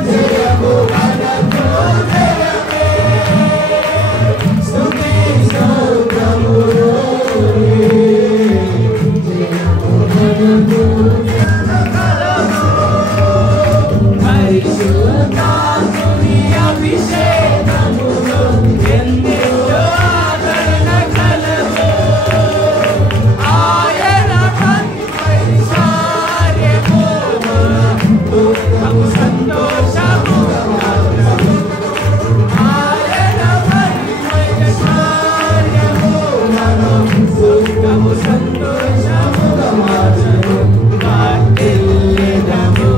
జయము మనకు జయమే. స్తుతి స్తోత్రములోనే జయము మనకు పరిశుద్ధాత్ముని అభిషేకములో ఎన్నెన్నో ఆదరణ కలవు. ఆయన కన్వైసార్యము దుఃఖము సంతోషముగా మార్చును. ఆయన కన్వైసార్యము దుఃఖము సంతోషముగా మార్చును. వర్ధిల్లెదము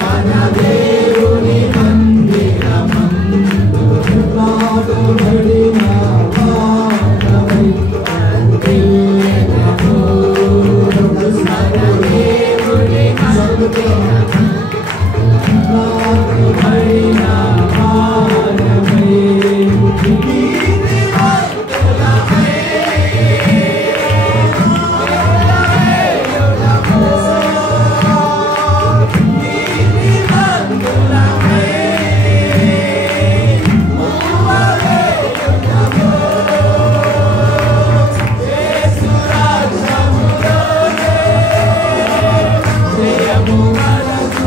మన దేవుని మందిరమందు నాటబడిన వారమై. వర్ధిల్లెదము మన దేవుని మందిరమందు నాటబడిన వారమై. నీతిమంతులమై జయము మనకు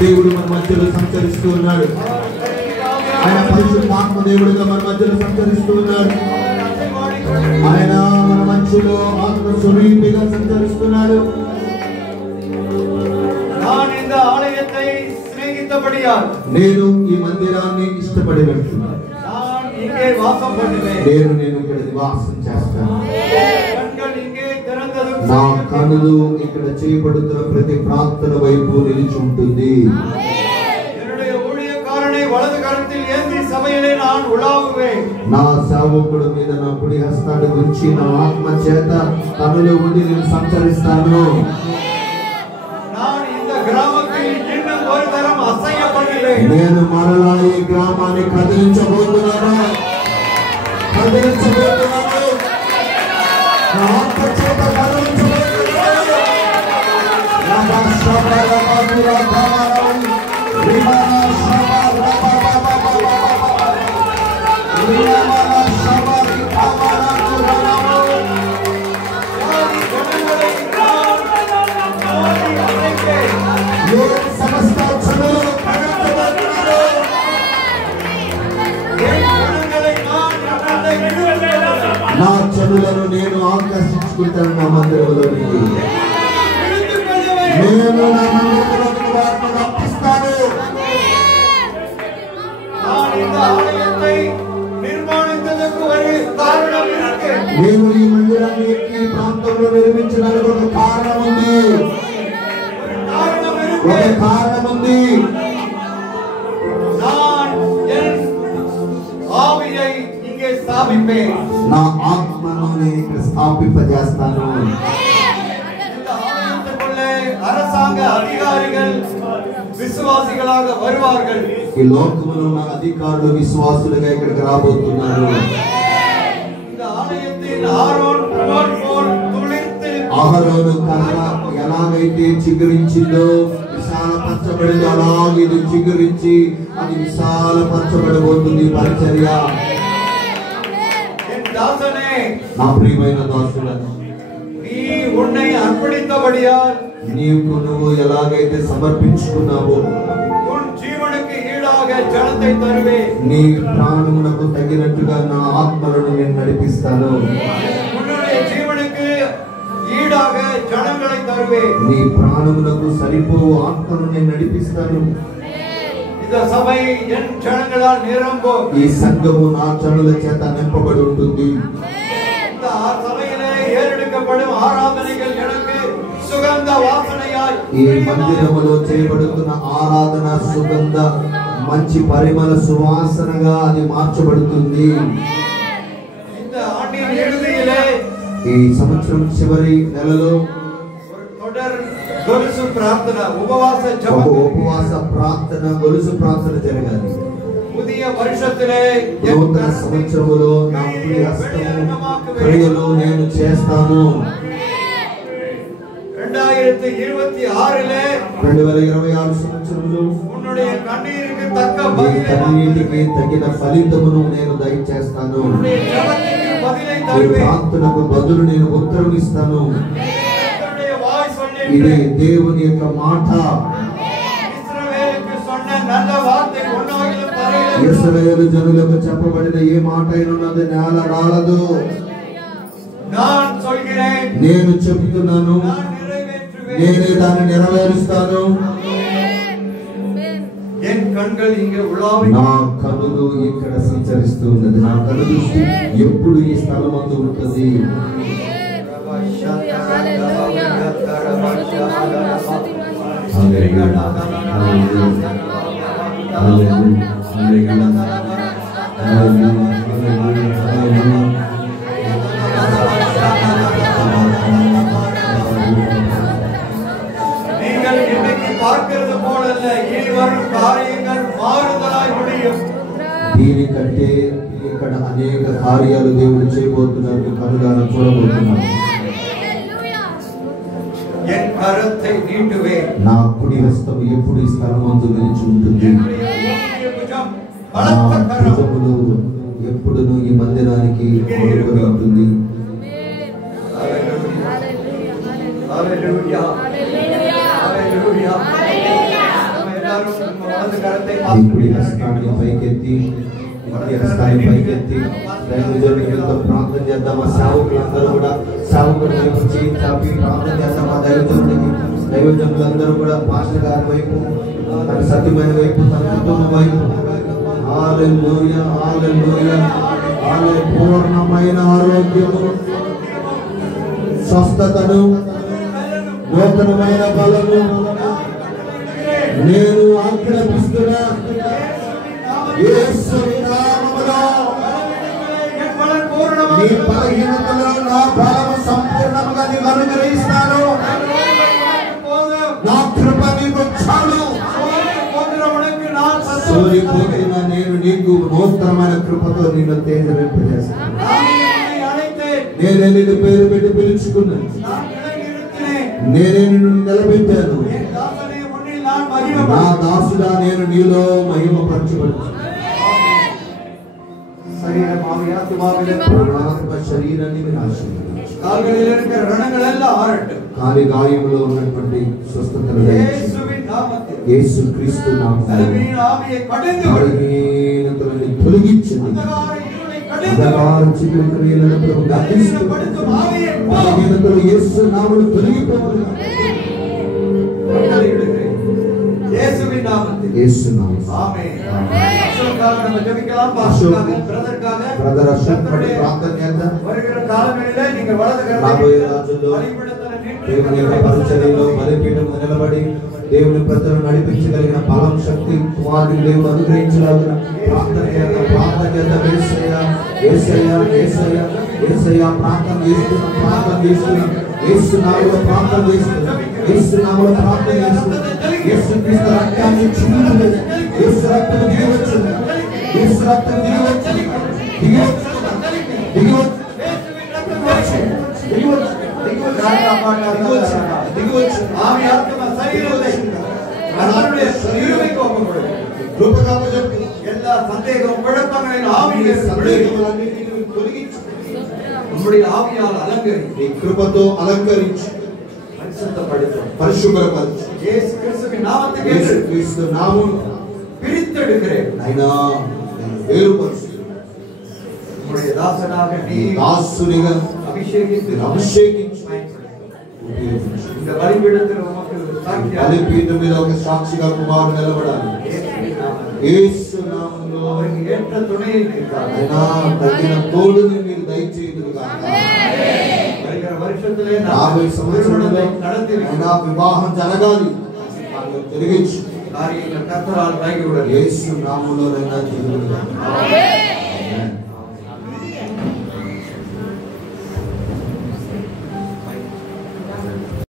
దేవుడు మన మధ్యలో సంచరిస్తూ ఉన్నాడు. ఆయన పరిశుద్ధాత్మ దేవుడిగా మన మధ్యలో సంచరిస్తూ ఉన్నాడు. ఆయన మన మధ్యలో ఆత్మ స్వరూపిగా సంచరిస్తున్నాడు. நான் இந்த ஆலயத்தை சிநேகித்தபடியால் నేను ఈ మందిరాన్ని ఇష్టపడినట్టు நான் இங்கே வாசம் பண்ணுவேன். నేను ఇక్కడ నివాసం చేస్తాను. கண்கள் இங்கே திறந்தது. నా కన్నులు ఇక్కడ చేయబడుతున్న ప్రతి ప్రార్థన వైపు నిలిచి ఉంటుంది. என்னுடைய ஊழியக்காரனை வலது கரத்தில் ஏந்தி சபையிலே நான் உலாவுவேன். నా సేవకుడు మీద నా కుడి హస్తాన్ని ఉంచి నా ఆత్మ చేత తనలో ఉండి నేను సంచరిస్తాను. நான் இந்த கிராமத்தில் இன்னும் ஒரு தரம் அசைய பண்ணுவேன். నేను మరలా ఈ గ్రామాన్ని కదిలించబోతున్నాను. నా ఆత్మ చేత కదిలించబోతున్నాను. నా చదువులను నేను ఆకర్షించుకుంటాను. నా మందిరంలో నేను నా మందిరంలో వాటిని రప్పిస్తాను. నేను ఈ మందిరాన్ని ఈ ప్రాంతంలో నిర్మించడానికి ఒక కారణం ఉంది. ఒక కారణం ఉంది. నా ఆత్మను నేను ఇక్కడ స్థాపింపజేస్తాను. அரசாங்க அதிகாரிகள் விசுவாசிகளாக வருவார்கள். ఈ లోకములో ఉన్న అధికారులు విశ్వాసులుగా ఇక్కడికి రాబోతున్నారు. இந்த ஆலயத்தின் ஆரோன் போல் துளிர்த்து ఆహరోను కర్ర ఎలాగైతే చిగురించిందో విశాలపరచబడిందో అలాగే ఇది చిగురించి అది విశాలపరచబడబోతుంది పరిచర్య. என் தாசனே, నా ప్రియమైన దాసులను நீ உன்னை அர்ப்பணித்தபடியால் నువ్వు ఎలాగైతే సమర్పించుకున్నావో உன் ஜீவனுக்கு ஈடாக ஜனத்தை தருவேன். నీ ప్రాణమునకు తగినట్టుగా నా ఆత్మలను నేను నడిపిస్తాను. உன்னுடைய ஜீவனுக்கு ஈடாக ஜனங்களை தருவேன். నీ ప్రాణమునకు సరిపోవు ఆత్మను నేను నడిపిస్తాను. இந்த சபை என் ஜனங்களால் நிரம்பும். ఈ సంఘము నా జనుల చేత నింపబడి ఉంటుంది. இந்த சபையிலே ஏறெடுக்கப்படும் ஆராதனைகள் எனக்கு సుగంధ వాసనయాయ్ ఈ మందిరములో చేయబడుతున్న ఆరాధన సుగంధ మంచి పరిమళ సువాసనగా అది మార్చబడుతుంది. இந்த ஆண்டின் இறுதியிலே ఈ సంవత్సరం చివరి నెలలో தொடர் గొలుసు ప్రార్థన ఉపవాస ఒక జపం ఉపవాస ప్రార్థన గొలుసు ప్రార్థన జరగాలి. புதிய வருஷத்திலே నూతన సంవత్సరములో నా కుడి హస్తము క్రియలు నేను చేస్తాను. 2026 2026 సంవత్సరంలో உன்னுடைய கண்ணீருக்கு தக்க నీ பதிலை కన్నీటికి తగిన ఫలితమును నేను దయచేస్తాను. உன்னுடைய ஜெபத்துக்கு பதிலை నీ தருவேன். ప్రార్థనకు బదులు నేను ఉత్తరం ఇస్తాను. கர்த்தருடைய வாய் ఇది சொல்லிட்டு దేవుని యొక్క మాట. இஸ்ரவேலுக்கு சொன்ன நல்ல வார்த்தை ஒன்னாகிலும் தரையிலே ఇశ్రాయేలు జనులకు చెప్పబడిన ఏ మాట అయినది నేల రాలదు. நான் சொல்கிறேன், నేను చెప్తున్నాను, நான் நிறைவேற்றுவேன். నేనే దాన్ని నెరవేరుస్తాను. என் கண்கள் இங்கே உலாவி నా కనులు ఇక్కడ సంచరిస్తూ ఉన్నది. నా కను దృష్టి ఎప్పుడు ఈ స్థలమందు ఉంటుంది. நீங்கள் இன்னைக்கு பார்க்கிறது போல அல்ல, இனி வரும் காரியங்கள் மாறுதலாய் முடியும். దీనికంటే ఇక్కడ అనేక కార్యాలు దేవుడు చేయబోతున్నారు. కనులారా చూడబోతున్నారు. என் கரத்தை நீட்டுவேன். నా కుడి హస్తం ఎప్పుడు ఈ స్థలమందు నిలిచి ఉంటుంది. என்னுடைய ஊழிய புஜம், నా பலத்த கரம் భుజములు ఎప్పుడును ఈ మందిరానికి కొనుకొని ఉంటుంది. హల్లెలూయా, హల్లెలూయా. நம்ம எல்லாரும் நம்ம வலது கரத்தை ఈ కుడి హస్తాన్ని పైకెత్తి, కుడి హస్తాన్ని పైకెత్తి దైవజనులతో ప్రార్థన చేద్దాం. ఆ సేవకులందరూ కూడా సేవకుల వైపు చేయి చాపి ప్రార్థన చేద్దాం. ఆ దైవజనులందరూ కూడా పాస్టర్ గారి వైపు, తన సత్యమైన వైపు, తన కుటుంబం వైపు హల్లెలూయా, హల్లెలూయా, హల్లెలూయా. పూర్ణమైన ఆరోగ్యము, స్వస్థతను, నూతనమైన బలము నేను ఆజ్ఞాపిస్తున్నా. యేసుని నామములో என் பலன் பூரணமாக నీ బలహీనతలో నా బలము సంపూర్ణంగా నీకు అనుగ్రహిస్తాను. போதும். నా కృప నీకు చాలు. போகிற உனக்கு நான் సూర్యపోయిన నేను నీకు నూతనమైన కృపతో నిన్ను తేజరింపజేస్తాను. உன்னை அழைத்தேன். నేనే నిన్ను పేరు పెట్టి పిలుచుకున్నాను. நான் நிலைநிறுத்தினேன். నేనే నిన్ను నిలబెట్టాను. என் தாசனே, உன்னில் நான் నా மகிமைப்படுவேன். దాసుడా నేను నీలో మహిమపరచబడుతున్నాను. శరీరం ఆత్మావిலே ఆత్మ శరీరాన్ని మీరు ఆశీర్వదించండి. கால்களில் இருக்கிற ரணங்கள் எல்லாம் ஆறட்டும். కాలి గాయములో ఉన్నటువంటి స్వస్థతను దయచేయండి. இயேசுவின் நாமத்தில் యేసుక్రీస్తు నామములో பலவீன ஆவியை கடிந்து బలహీనతలను తొలగించండి. அந்தகார இருளை கடிந்து అంధకార చీకటి క్రియలను ప్రభు గద్దిస్తూ படுத்தும் ஆவியை போ. బలహీనతలు యేసు నామములో తొలగిపోవును. கட்டளையிடுகிறேன். இயேசுவின் நாமத்தில். యేసు నామములో. ஆமென். அசோக்காக நம்ம ஜெபிக்கலாம். பாஸ்டருக்காக, பிரதருக்காக, బ్రదర్ అశోక్ పట్ల ప్రార్థన చేద్దాం. வருகிற காலங்களிலே நீங்க வலது రాబోయే கரத்தை రోజుల్లో பலிபீடத்தில் நின்று దేవుని యొక్క పరిచర్యలో బలిపీఠం నిలబడి దేవుని ప్రజలను నడిపించగలిగిన బలం, శక్తి కుమారుడికి దేవుడు అనుగ్రహించలాగిన ప్రార్థన చేద్దాం. ప్రార్థన చేద్దాం. యేసయ్యా, యేసయ్యా, యేసయ్యా, యేసయ్యా. ప్రార్థన చేస్తున్నాం, ప్రార్థన చేస్తున్నాం. యేసు నామములో ప్రార్థన చేస్తున్నాం. యేసు నామములో ప్రార్థన చేస్తున్నాం. యేసు క్రీస్తు రక్తాన్ని చిందించండి. యేసు రక్తం దిగి వచ్చింది. యేసు రక్తం దిగి వచ్చింది. దిగి వచ్చింది. దిగి వచ్చింది. దిగి వచ్చింది. దిగి వచ్చింది. ஆவி ஆத்மா சரீரத்தை கர்த்தருடைய இருமைக்கு ஒப்புக்கொடு. రూపకాము చెప్పి எல்லா சந்தேகம் குழப்பங்களின் ஆவியை సందేహములన్నిటిని తొలగించు. நம்முடைய ஆவியால் அலங்கரி నీ కృపతో అలంకరించు, பரிசுத்தப்படுத்தும். పరిశుభ్రపరచు. இயேசு கிறிஸ்துவின் நாமத்துக்கு యేసుక్రీస్తు నామములో பிரித்தெடுக்கிறேன். అయినా నేను వేరుపరచు. நம்முடைய தாசனாக நீ దాసునిగా அபிஷேகித்து నేను అభిషేకించు. பயன்படுத்தும். ఉపయోగించు. இந்த బలిపీఠத்தில் உமக்கு சாட்சியாக బలిపీఠం మీద ఒక సాక్షిగా కుమారుడు నిలబడాలి. இயேசுவின் நாமத்தில் యేసు నామములో அவருக்கு ஏற்ற துணையை நிற்கார். అయినా తగిన తోడుని మీరు దయచేయుదురు గాక. வருகிற வருஷம் 50 సంవత్సరాలలో అయినా వివాహం జరగాలి, తిరిగించు యేసు నామములోనైనా తిరుగుగా.